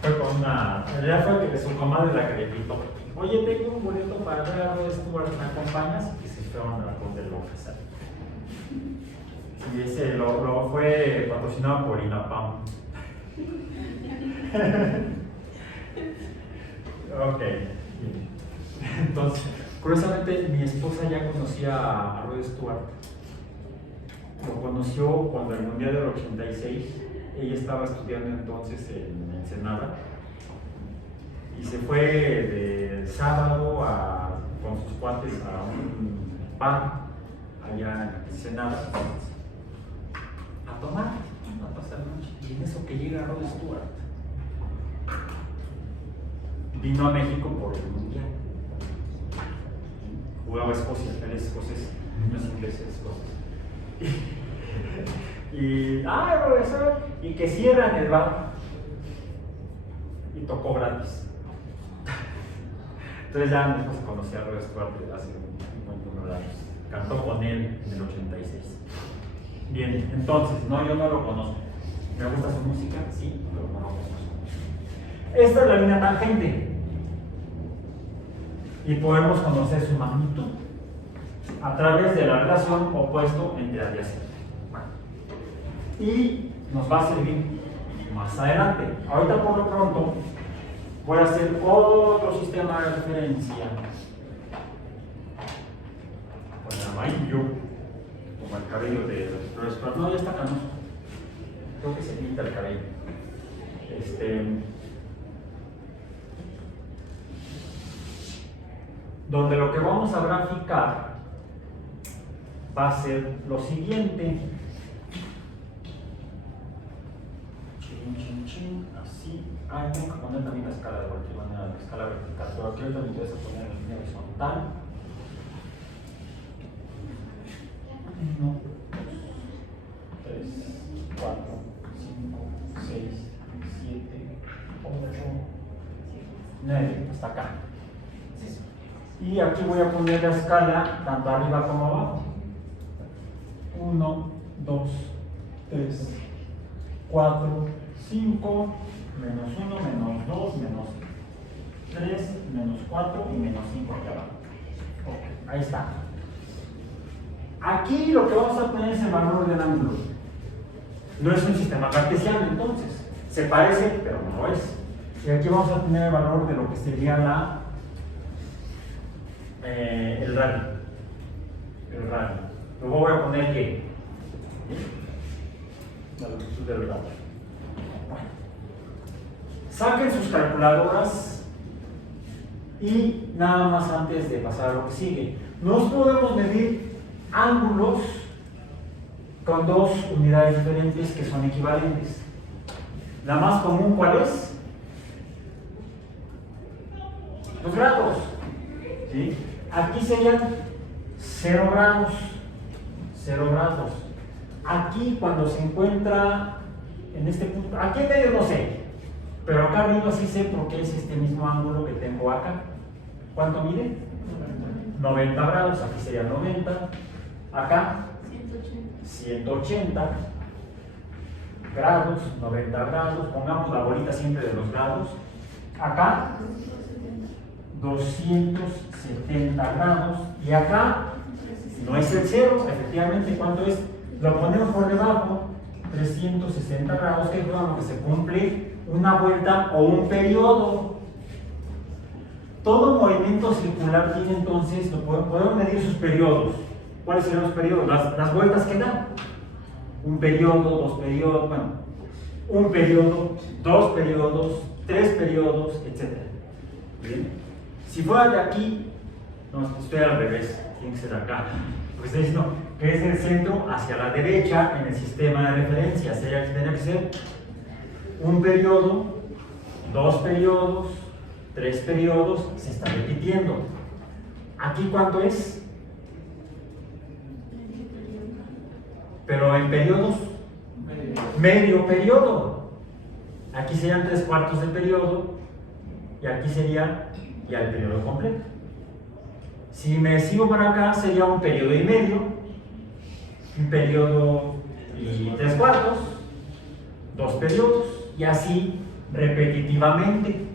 Fue con una. En realidad fue que su comadre la que le gritó. Oye, tengo un boleto para ver a Rod Stewart, ¿me acompañas? Y se fueron a la voz del López. Y ese lo fue patrocinado por INAPAM. Ok. Entonces, curiosamente, mi esposa ya conocía a Rod Stewart. Lo conoció cuando el Mundial del 86, ella estaba estudiando entonces en Ensenada. Y se fue de sábado con sus cuates a un bar allá en Ensenada. A tomar, a pasar noche. Y en eso que llega Rod Stewart. Vino a México por el Mundial. Jugaba Escocia, él es escocés, no es inglés, es escocés. Profesor, y que cierran el bar. Y tocó gratis. Entonces ya mi esposa conocía a Rod Stewart hace un buen número de años. Cantó con él en el 86. Bien, entonces, yo no lo conozco. ¿Me gusta su música? Sí, pero no lo conozco. Esta es la línea tangente. Y podemos conocer su magnitud a través de la relación opuesto entre adyacente. Y nos va a servir más adelante. Ahorita por lo pronto voy a hacer otro sistema de referencia con el amarillo, como el cabello de Rod Stewart. No, ya está canoso. Creo que se pinta el cabello. Donde lo que vamos a graficar va a ser lo siguiente. Así. Tengo que poner también la escala de cualquier manera, la escala vertical, pero aquí ahorita me interesa poner en línea horizontal. 1, 2, 3, 4, 5, 6, 7, 8, 9, hasta acá. Y aquí voy a poner la escala tanto arriba como abajo. 1, 2, 3, 4, 5, menos 1, menos 2, menos 3, menos 4 y menos 5 aquí abajo. Ok, ahí está. Aquí lo que vamos a tener es el valor del ángulo. No es un sistema cartesiano entonces. Se parece, pero no lo es. Y aquí vamos a tener el valor de lo que sería el radio. El radio. Luego voy a poner que la longitud del radio. Bueno. Saquen sus calculadoras y nada más antes de pasar a lo que sigue. Nos podemos medir ángulos con dos unidades diferentes que son equivalentes. La más común, ¿cuál es? Los grados. ¿Sí? Aquí serían 0 grados. 0 grados. Aquí, cuando se encuentra en este punto, aquí en medio no sé, pero acá arriba sí sé porque es este mismo ángulo que tengo acá. ¿Cuánto mide? 90 grados, aquí sería 90, acá 180 grados, 90 grados, pongamos la bolita siempre de los grados, acá 270 grados, y acá no es el cero, efectivamente, ¿cuánto es? Lo ponemos por debajo, 360 grados, que es lo que se cumple una vuelta o un periodo. Todo movimiento circular tiene entonces, podemos medir sus periodos. ¿Cuáles serían los periodos? Las vueltas que dan. Un periodo, dos periodos, bueno, un periodo, dos periodos, tres periodos, etc. ¿Bien? Si fuera de aquí, no, estoy al revés, tiene que ser acá. Porque estoy diciendo que es del centro hacia la derecha en el sistema de referencia. Tendría que ser un periodo, dos periodos, tres periodos, se está repitiendo. ¿Aquí cuánto es? Pero en periodos, medio periodo. Aquí serían 3/4 de periodo y aquí sería ya el periodo completo. Si me sigo para acá sería un periodo y medio, un periodo y 3/4, dos periodos y así repetitivamente.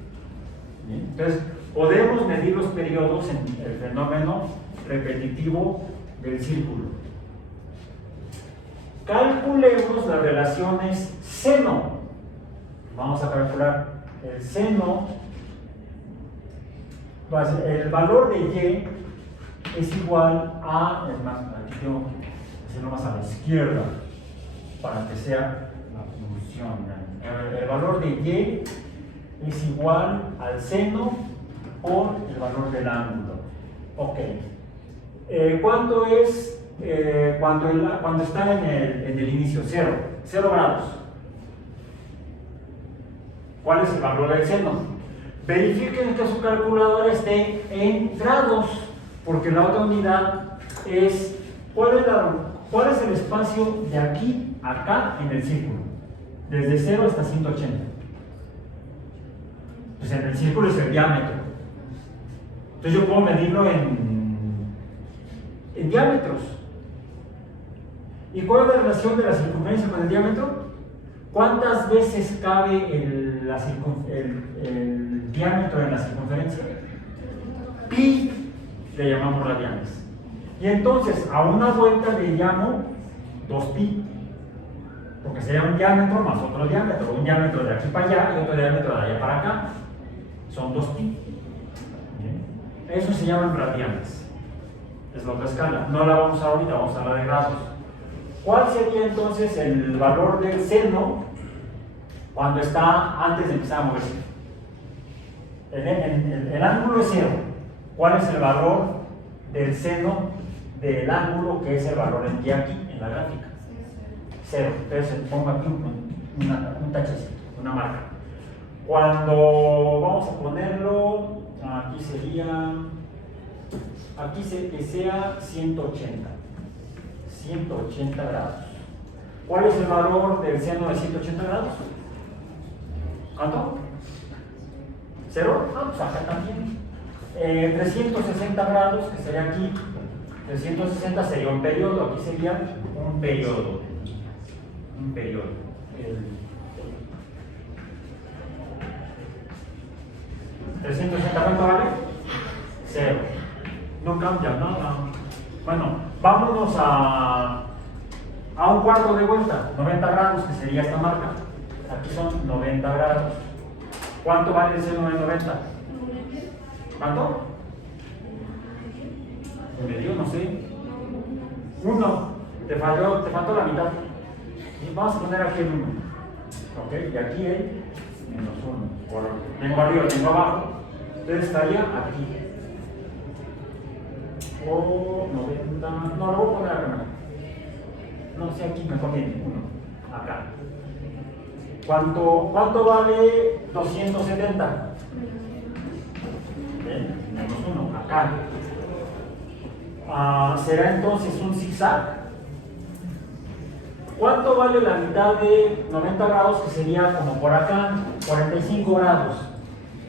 ¿Bien? Entonces podemos medir los periodos en el fenómeno repetitivo del círculo. Calculemos las relaciones seno. Vamos a calcular el seno. El valor de y es igual a, aquí tengo que hacerlo más a la izquierda para que sea la función. El valor de y es igual al seno por el valor del ángulo. Ok. ¿Cuánto es cuando está en el inicio? 0 grados. ¿Cuál es el valor del seno? Verifiquen que su calculadora esté en grados, porque la otra unidad es ¿cuál es el espacio de aquí a acá en el círculo? Desde 0 hasta 180. Pues en el círculo es el diámetro. Entonces yo puedo medirlo en diámetros. ¿Y cuál es la relación de la circunferencia con el diámetro? ¿Cuántas veces cabe el diámetro en la circunferencia? Pi le llamamos radianes. Y entonces a una vuelta le llamo 2pi, porque sería un diámetro más otro diámetro, un diámetro de aquí para allá y otro diámetro de allá para acá. Son 2pi. Bien. Eso se llaman radianes. Es la otra escala. No la vamos a ahorita, vamos a la de grados. ¿Cuál sería entonces el valor del seno cuando está antes de empezar a moverse? El ángulo es 0. ¿Cuál es el valor del seno del ángulo, que es el valor en que aquí en la gráfica? 0. Entonces pongo aquí un tachecito, una marca. Cuando vamos a ponerlo, aquí sería, que sea 180 grados. ¿Cuál es el valor del seno de 180 grados? ¿Cuánto? ¿0? Ah, pues acá también. 360 grados, que sería aquí, 360 sería un periodo, aquí sería un periodo. Un periodo. 360, ¿cuánto vale? 0. No cambia nada. Bueno, vámonos a un cuarto de vuelta, 90 grados, que sería esta marca. Aquí son 90 grados. ¿Cuánto vale el seno de 90? ¿Cuánto? ¿Medio? No sé. 1. Te faltó la mitad. Y vamos a poner aquí el 1. ¿Ok? Y aquí el menos 1. Tengo arriba, tengo abajo. Entonces estaría aquí. O 90. No, lo voy a poner acá. No sé, aquí mejor bien. 1. Acá. ¿Cuánto vale 270? Bien, menos 1. Acá. ¿Será entonces un zigzag? ¿Cuánto vale la mitad de 90 grados, que sería como por acá, 45 grados?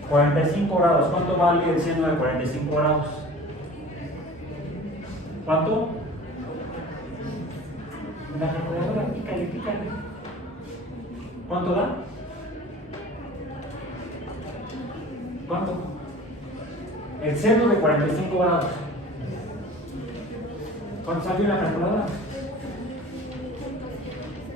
45 grados, ¿cuánto vale el seno de 45 grados? ¿Cuánto? La calculadora, pícale, pícale. ¿Cuánto da? ¿Cuánto? El seno de 45 grados. ¿Cuánto salió en la calculadora?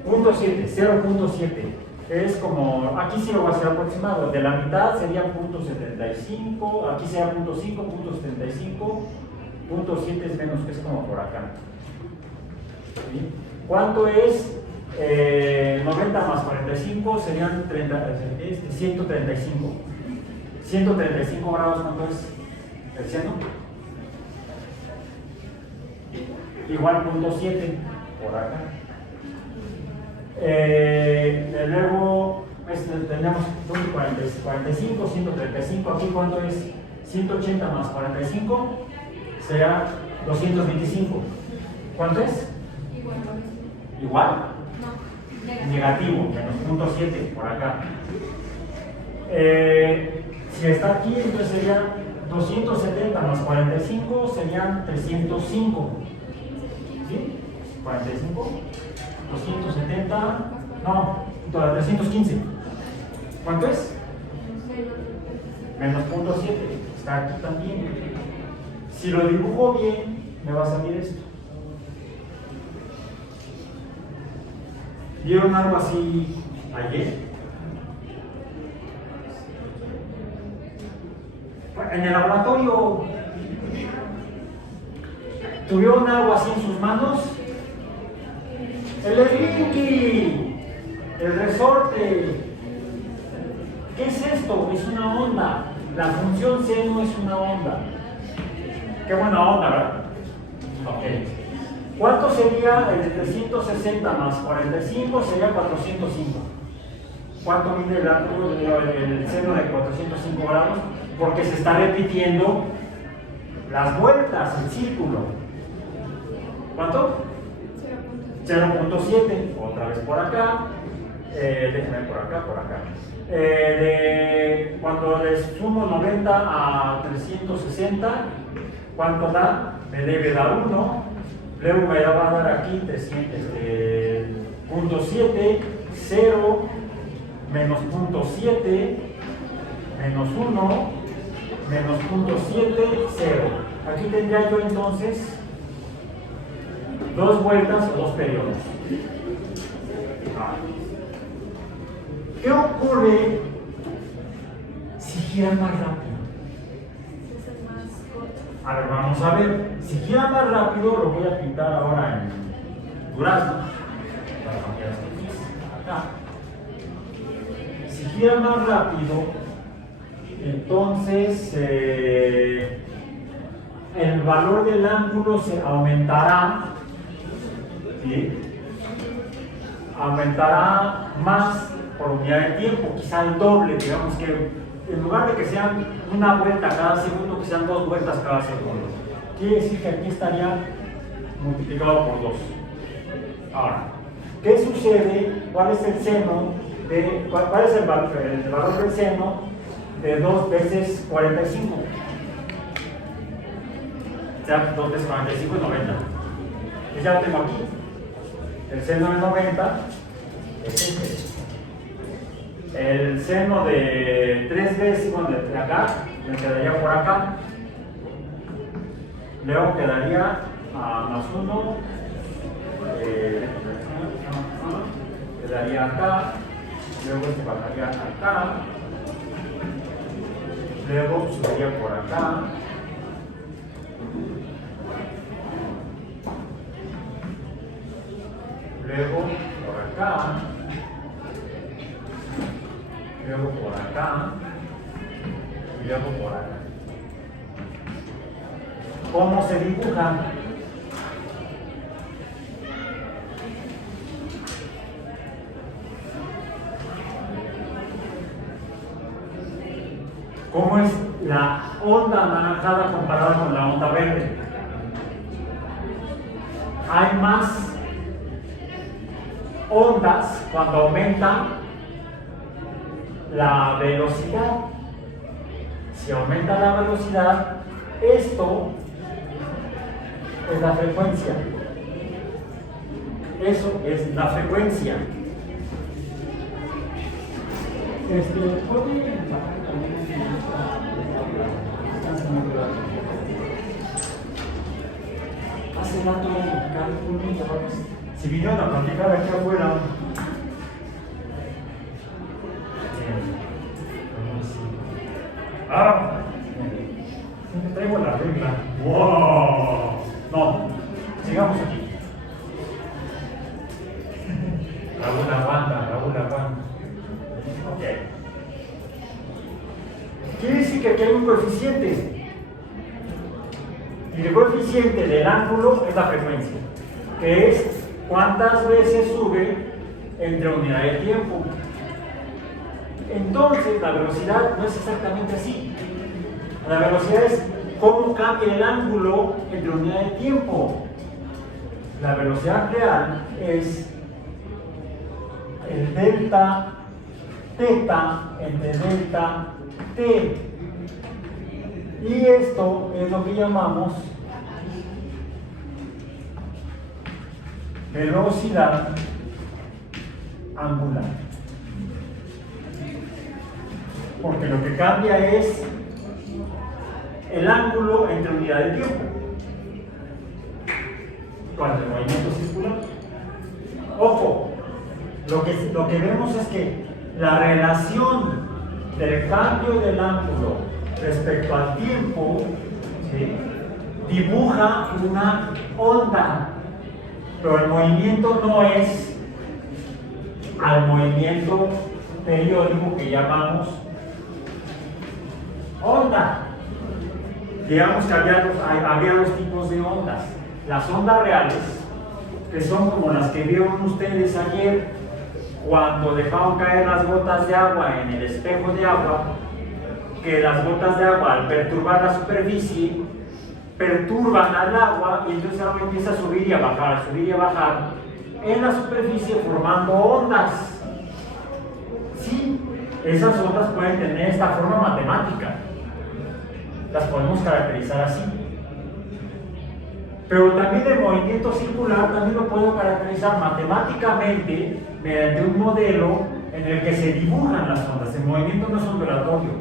0.7, 0.7. Es como, aquí sí lo va a ser aproximado. De la mitad sería 0.75, aquí sería 0.5, 0.75, 0.7 es menos, que es como por acá. ¿Sí? ¿Cuánto es 90 más 45? Serían 135. 135 grados, ¿cuánto es el seno? Igual 0.7 por acá. Luego tenemos 45, 135. Aquí, ¿cuánto es? 180 más 45 será 225. ¿Cuánto es? Igual. No. Negativo, menos 0.7 por acá. Si está aquí, entonces sería 270 más 45 serían 305. ¿Sí? 45, 270, no, 315. ¿Cuánto es? Menos 0.7. Está aquí también. Si lo dibujo bien, me va a salir esto. ¿Vieron algo así ayer? En el laboratorio, ¿tuvieron algo así en sus manos? El slinky, el resorte. ¿Qué es esto? Es una onda. La función seno es una onda. Qué buena onda, ¿verdad? Ok. ¿Cuánto sería el de 360 más 45? Sería 405. ¿Cuánto mide el ángulo, el seno de 405 grados? Porque se está repitiendo las vueltas, el círculo. ¿Cuánto? 0.7. Otra vez por acá. Déjenme por acá, por acá. Cuando le sumo 90 a 360, ¿cuánto da? Me debe dar 1. Luego me va a dar aquí 0.7, 0, menos 0.7, menos 1, menos 0.7, 0. Aquí tendría yo entonces 2 vueltas o 2 periodos. ¿Qué ocurre si gira más rápido? A ver, vamos a ver. Si gira más rápido, lo voy a pintar ahora en durazno. Para cambiar este gris acá. Si gira más rápido, entonces el valor del ángulo se aumentará. ¿Sí? Aumentará más por unidad de tiempo, quizá el doble. Digamos que en lugar de que sean una vuelta cada segundo, que sean 2 vueltas cada segundo. Quiere decir que aquí estaría multiplicado por 2. Ahora, ¿qué sucede? ¿Cuál es el seno de, cuál es el valor del seno de 2 veces 45? O sea, 2 veces 45 es 90. Y ya lo tengo aquí. El seno de 90 es este. El seno de 3 veces, bueno, de acá, me quedaría por acá. Luego quedaría más 1. Quedaría acá. Luego se bajaría acá. Luego subiría por acá. Luego por acá. Luego por acá. Y luego por acá. ¿Cómo se dibuja? ¿Cómo es la onda anaranjada comparada con la onda verde? Hay más ondas cuando aumenta la velocidad. Si aumenta la velocidad, esto es la frecuencia. Eso es la frecuencia. Hace rato si vinieron a platicar aquí afuera. Siempre traigo la regla. ¡Wow! No, sigamos aquí. Raúl aguanta. Ok. Quiere decir que aquí hay un coeficiente. Y el coeficiente del ángulo es la frecuencia, que es cuántas veces sube entre unidad de tiempo. Entonces, la velocidad no es exactamente así. La velocidad es cómo cambia el ángulo entre unidad de tiempo. La velocidad real es el delta teta entre delta t. Y esto es lo que llamamos velocidad angular. Porque lo que cambia es el ángulo entre unidad de tiempo. Cuando el movimiento circular. Ojo, lo que vemos es que la relación del cambio del ángulo respecto al tiempo, ¿sí?, dibuja una onda, pero el movimiento no es al movimiento periódico que llamamos onda. Digamos que había dos tipos de ondas. Las ondas reales, que son como las que vieron ustedes ayer cuando dejaron caer las gotas de agua en el espejo de agua, que las gotas de agua al perturbar la superficie perturban al agua y entonces el agua empieza a subir y a bajar en la superficie formando ondas. Sí, esas ondas pueden tener esta forma matemática, las podemos caracterizar así, pero también el movimiento circular también lo puedo caracterizar matemáticamente mediante un modelo en el que se dibujan las ondas. El movimiento no es ondulatorio,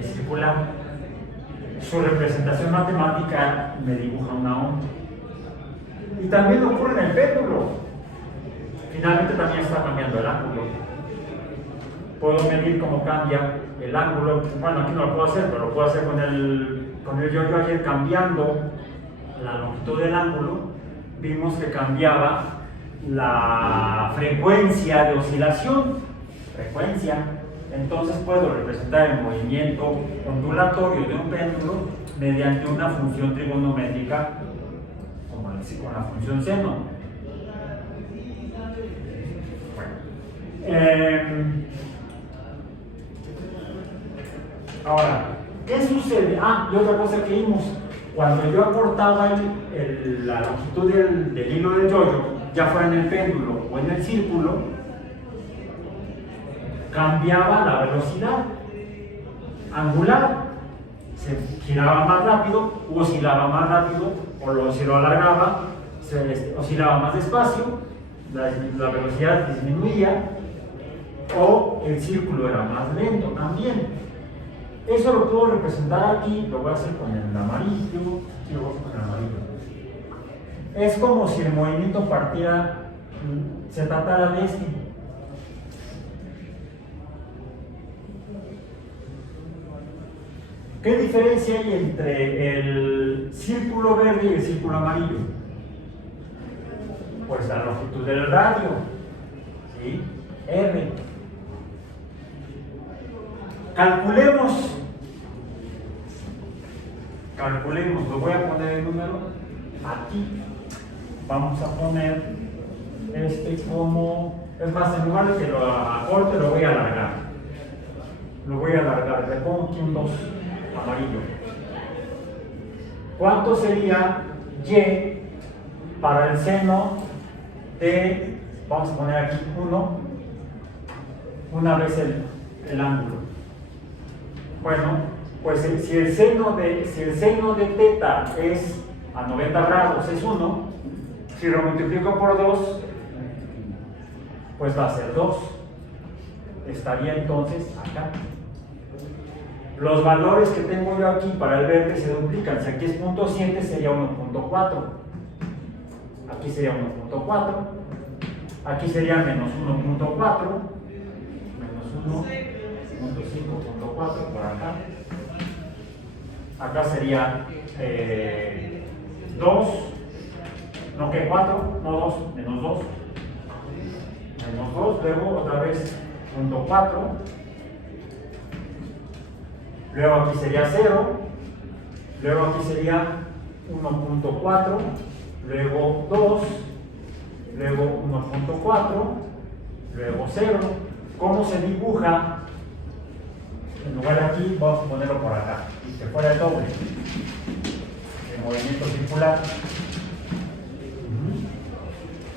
es circular. Su representación matemática me dibuja una onda. Y también ocurre en el péndulo. Finalmente también está cambiando el ángulo. Puedo medir cómo cambia el ángulo. Bueno, aquí no lo puedo hacer, pero lo puedo hacer con el yo-yo ayer, cambiando la longitud del ángulo. Vimos que cambiaba la frecuencia de oscilación. Entonces puedo representar el movimiento ondulatorio de un péndulo mediante una función trigonométrica como con la función seno. Ahora, ¿qué sucede? Y otra cosa que vimos, cuando yo acortaba la longitud del hilo del yo-yo, ya fuera en el péndulo o en el círculo, cambiaba la velocidad angular, se giraba más rápido, o oscilaba más rápido, o si lo alargaba, se oscilaba más despacio, la velocidad disminuía, o el círculo era más lento también. Eso lo puedo representar aquí, lo voy a hacer con el amarillo, sí, lo voy a hacer con el amarillo. Es como si el movimiento partiera, se tratara de este. ¿Qué diferencia hay entre el círculo verde y el círculo amarillo? Pues la longitud del radio, ¿sí? R. Calculemos, lo voy a poner el número aquí. Vamos a poner como, es más, en lugar de que lo acorte, lo voy a alargar. Le pongo aquí un 2. Amarillo. ¿Cuánto sería y para el seno de vamos a poner aquí 1, una vez el ángulo. Bueno, pues si el seno de teta es a 90 grados es 1, si lo multiplico por 2, pues va a ser 2. Estaría entonces acá. Los valores que tengo yo aquí para el verde se duplican. Si aquí es 0.7 sería 1.4. Aquí sería 1.4. Aquí sería menos 1.4. Menos 1.5.4 por acá. Acá sería 2. No, que 4, no 2, menos 2. Menos 2, luego otra vez 0.4. Luego aquí sería 0. Luego aquí sería 1.4. Luego 2. Luego 1.4. Luego 0. ¿Cómo se dibuja? En lugar de aquí, vamos a ponerlo por acá. Que fuera el doble. El movimiento circular.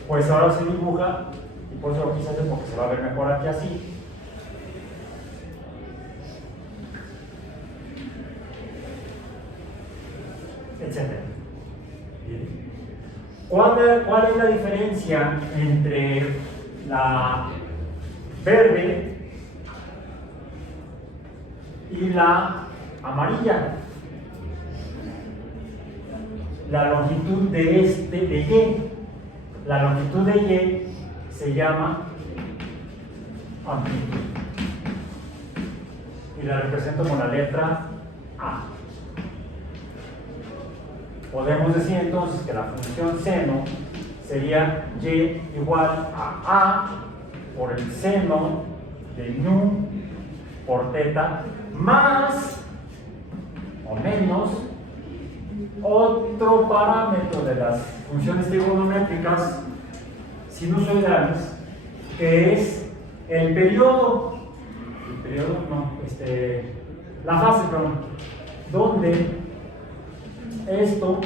Pues ahora se dibuja, y por eso lo quise hacer porque se va a ver mejor aquí así. Etcétera. ¿Cuál es la diferencia entre la verde y la amarilla? La longitud de Y. La longitud de Y se llama amplitud y la represento con la letra A. Podemos decir entonces que la función seno sería Y igual a A por el seno de nu por teta más o menos otro parámetro de las funciones trigonométricas sinusoidales, que es el periodo, la fase, perdón, donde esto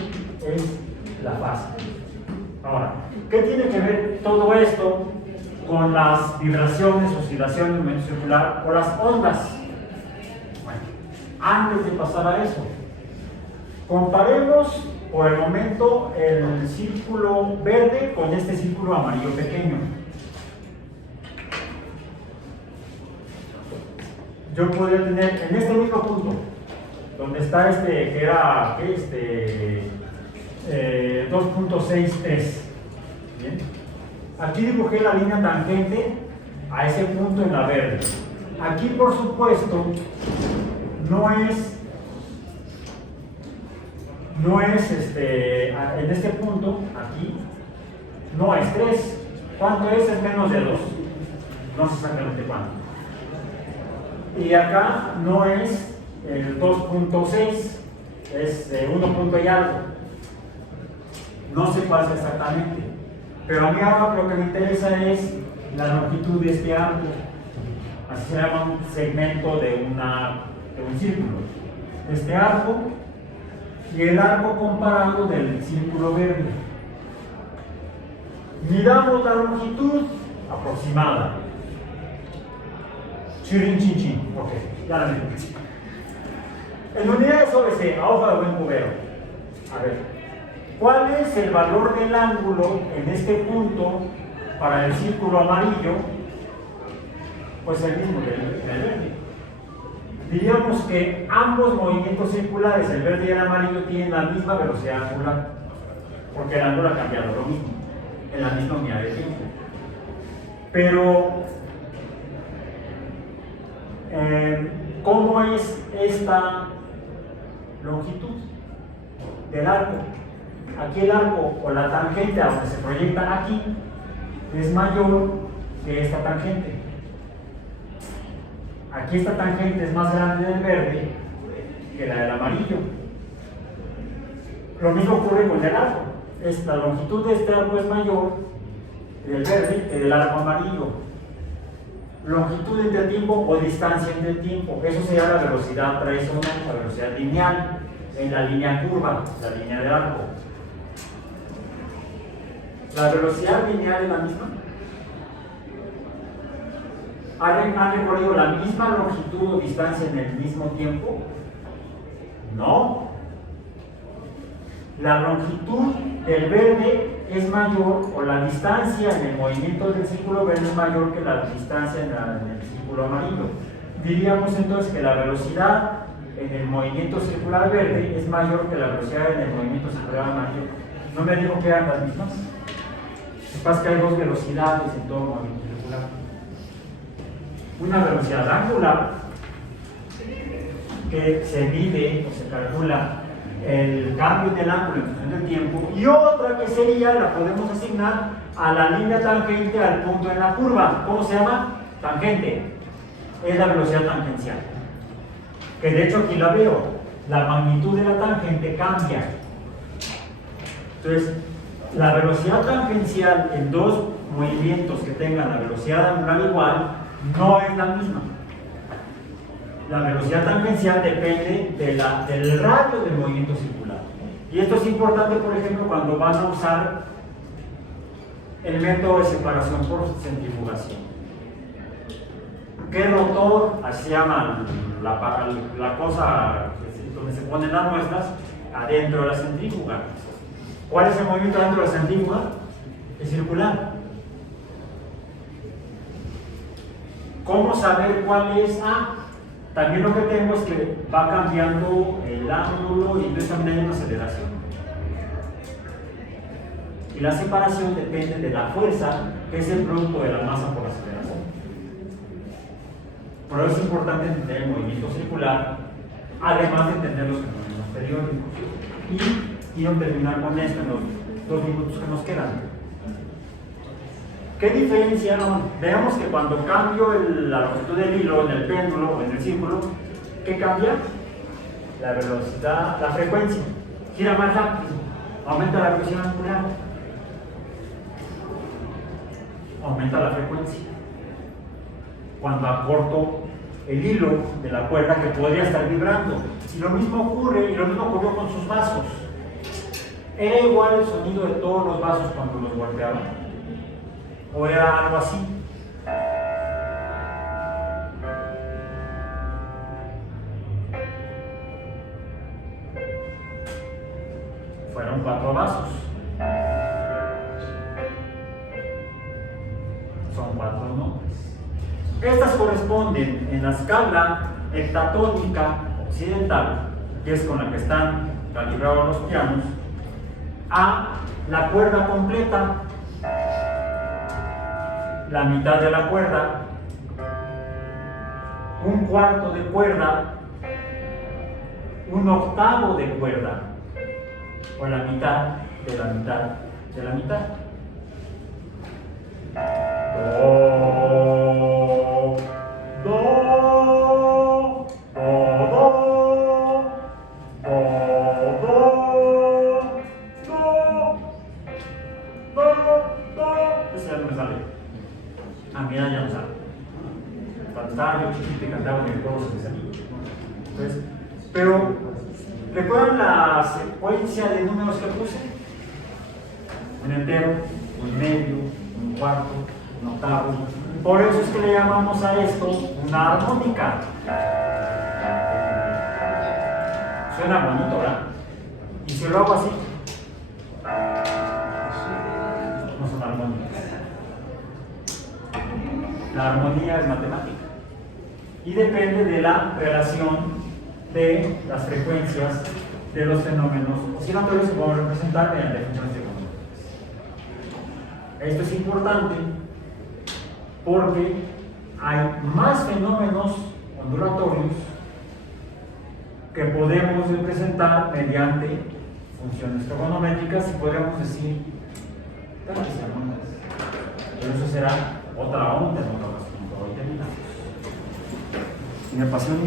es la fase. Ahora, ¿qué tiene que ver todo esto con las vibraciones, oscilaciones, movimiento circular o las ondas? Bueno, antes de pasar a eso, comparemos por el momento el círculo verde con este círculo amarillo pequeño. Yo podría tener en este mismo punto, donde está que era 2.63. Bien. Aquí dibujé la línea tangente a ese punto en la verde. Aquí, por supuesto, no es en este punto, aquí, no es 3. ¿Cuánto es? Es menos de 2. No sé exactamente cuánto. Y acá no es el 2.6, es 1 punto y algo. No sé cuál es exactamente. Pero a mí ahora lo que me interesa es la longitud de este arco. Así se llama un segmento de un círculo. Este arco y el arco comparado del círculo verde. Miramos la longitud aproximada. Chirin chin chin. Ok, ya la mismo. En unidades OBC, a hoja de buen cubero. A ver, ¿cuál es el valor del ángulo en este punto para el círculo amarillo? Pues el mismo del verde. Diríamos que ambos movimientos circulares, el verde y el amarillo, tienen la misma velocidad angular, porque el ángulo ha cambiado lo mismo, en la misma unidad de tiempo. Pero, ¿cómo es esta longitud del arco? Aquí el arco o la tangente a donde se proyecta aquí es mayor que esta tangente. Aquí esta tangente es más grande del verde que la del amarillo. Lo mismo ocurre con el arco. La longitud de este arco es mayor del verde que del arco amarillo. Longitud entre tiempo o distancia entre tiempo. Eso se llama la velocidad traicional, la velocidad lineal en la línea curva, la línea del arco. ¿La velocidad lineal es la misma? ¿Han recorrido la misma longitud o distancia en el mismo tiempo? No. La longitud del verde es mayor, o la distancia en el movimiento del círculo verde es mayor que la distancia en el círculo amarillo. Diríamos entonces que la velocidad en el movimiento circular verde es mayor que la velocidad en el movimiento circular amarillo. ¿No me dijo que eran las mismas? Lo que pasa es que hay dos velocidades en todo movimiento circular. Una velocidad angular, que se mide o se calcula el cambio en el ángulo en función del tiempo, y otra que sería, la podemos asignar a la línea tangente al punto en la curva. ¿Cómo se llama? Tangente. Es la velocidad tangencial. Que de hecho aquí la veo. La magnitud de la tangente cambia. Entonces, la velocidad tangencial en dos movimientos que tengan la velocidad angular igual no es la misma. La velocidad tangencial depende del radio del movimiento circular. Y esto es importante, por ejemplo, cuando van a usar el método de separación por centrifugación. ¿Qué rotor? Así se llama la cosa donde se ponen las muestras, adentro de la centrífuga. ¿Cuál es el movimiento dentro de la centrífuga? Es circular. ¿Cómo saber cuál es? También lo que tengo es que va cambiando el ángulo y entonces también hay una aceleración. Y la separación depende de la fuerza, que es el producto de la masa por aceleración. Por eso es importante entender el movimiento circular, además de entender los fenómenos periódicos. Y quiero terminar con esto en los 2 minutos que nos quedan. ¿Qué diferencia? Veamos que cuando cambio la longitud del hilo en el péndulo o en el círculo, ¿qué cambia? La velocidad, la frecuencia. Gira más rápido, aumenta la velocidad angular, aumenta la frecuencia. Cuando acorto el hilo de la cuerda que podría estar vibrando. Y lo mismo ocurre, y lo mismo ocurrió con sus vasos. ¿Era igual el sonido de todos los vasos cuando los golpeaban? ¿O era algo así? Fueron 4 vasos. Son 4 nombres. Estas corresponden en la escala heptatónica occidental, que es con la que están calibrados los pianos, a la cuerda completa, la mitad de la cuerda, un cuarto de cuerda, un octavo de cuerda, o la mitad de la mitad de la mitad. Ese ya no me sale. Mira, ya no sale. Cuando estaba yo chiquito y cantaba en el coro se me salía. Entonces, pero, ¿recuerdan la secuencia de números que puse? Un entero, un medio, un cuarto, un octavo. Por eso es que le llamamos a esto una armónica. Suena bonito, ¿verdad? Y si lo hago así, no son armónicas. La armonía es matemática y depende de la relación de las frecuencias de los fenómenos oscilatorios que podemos representar mediante funciones económicas. Esto es importante porque hay más fenómenos ondulatorios que podemos representar mediante funciones trigonométricas y podríamos decir pero eso será otra onda en otra ocasión. Hoy terminamos. Me apasiona.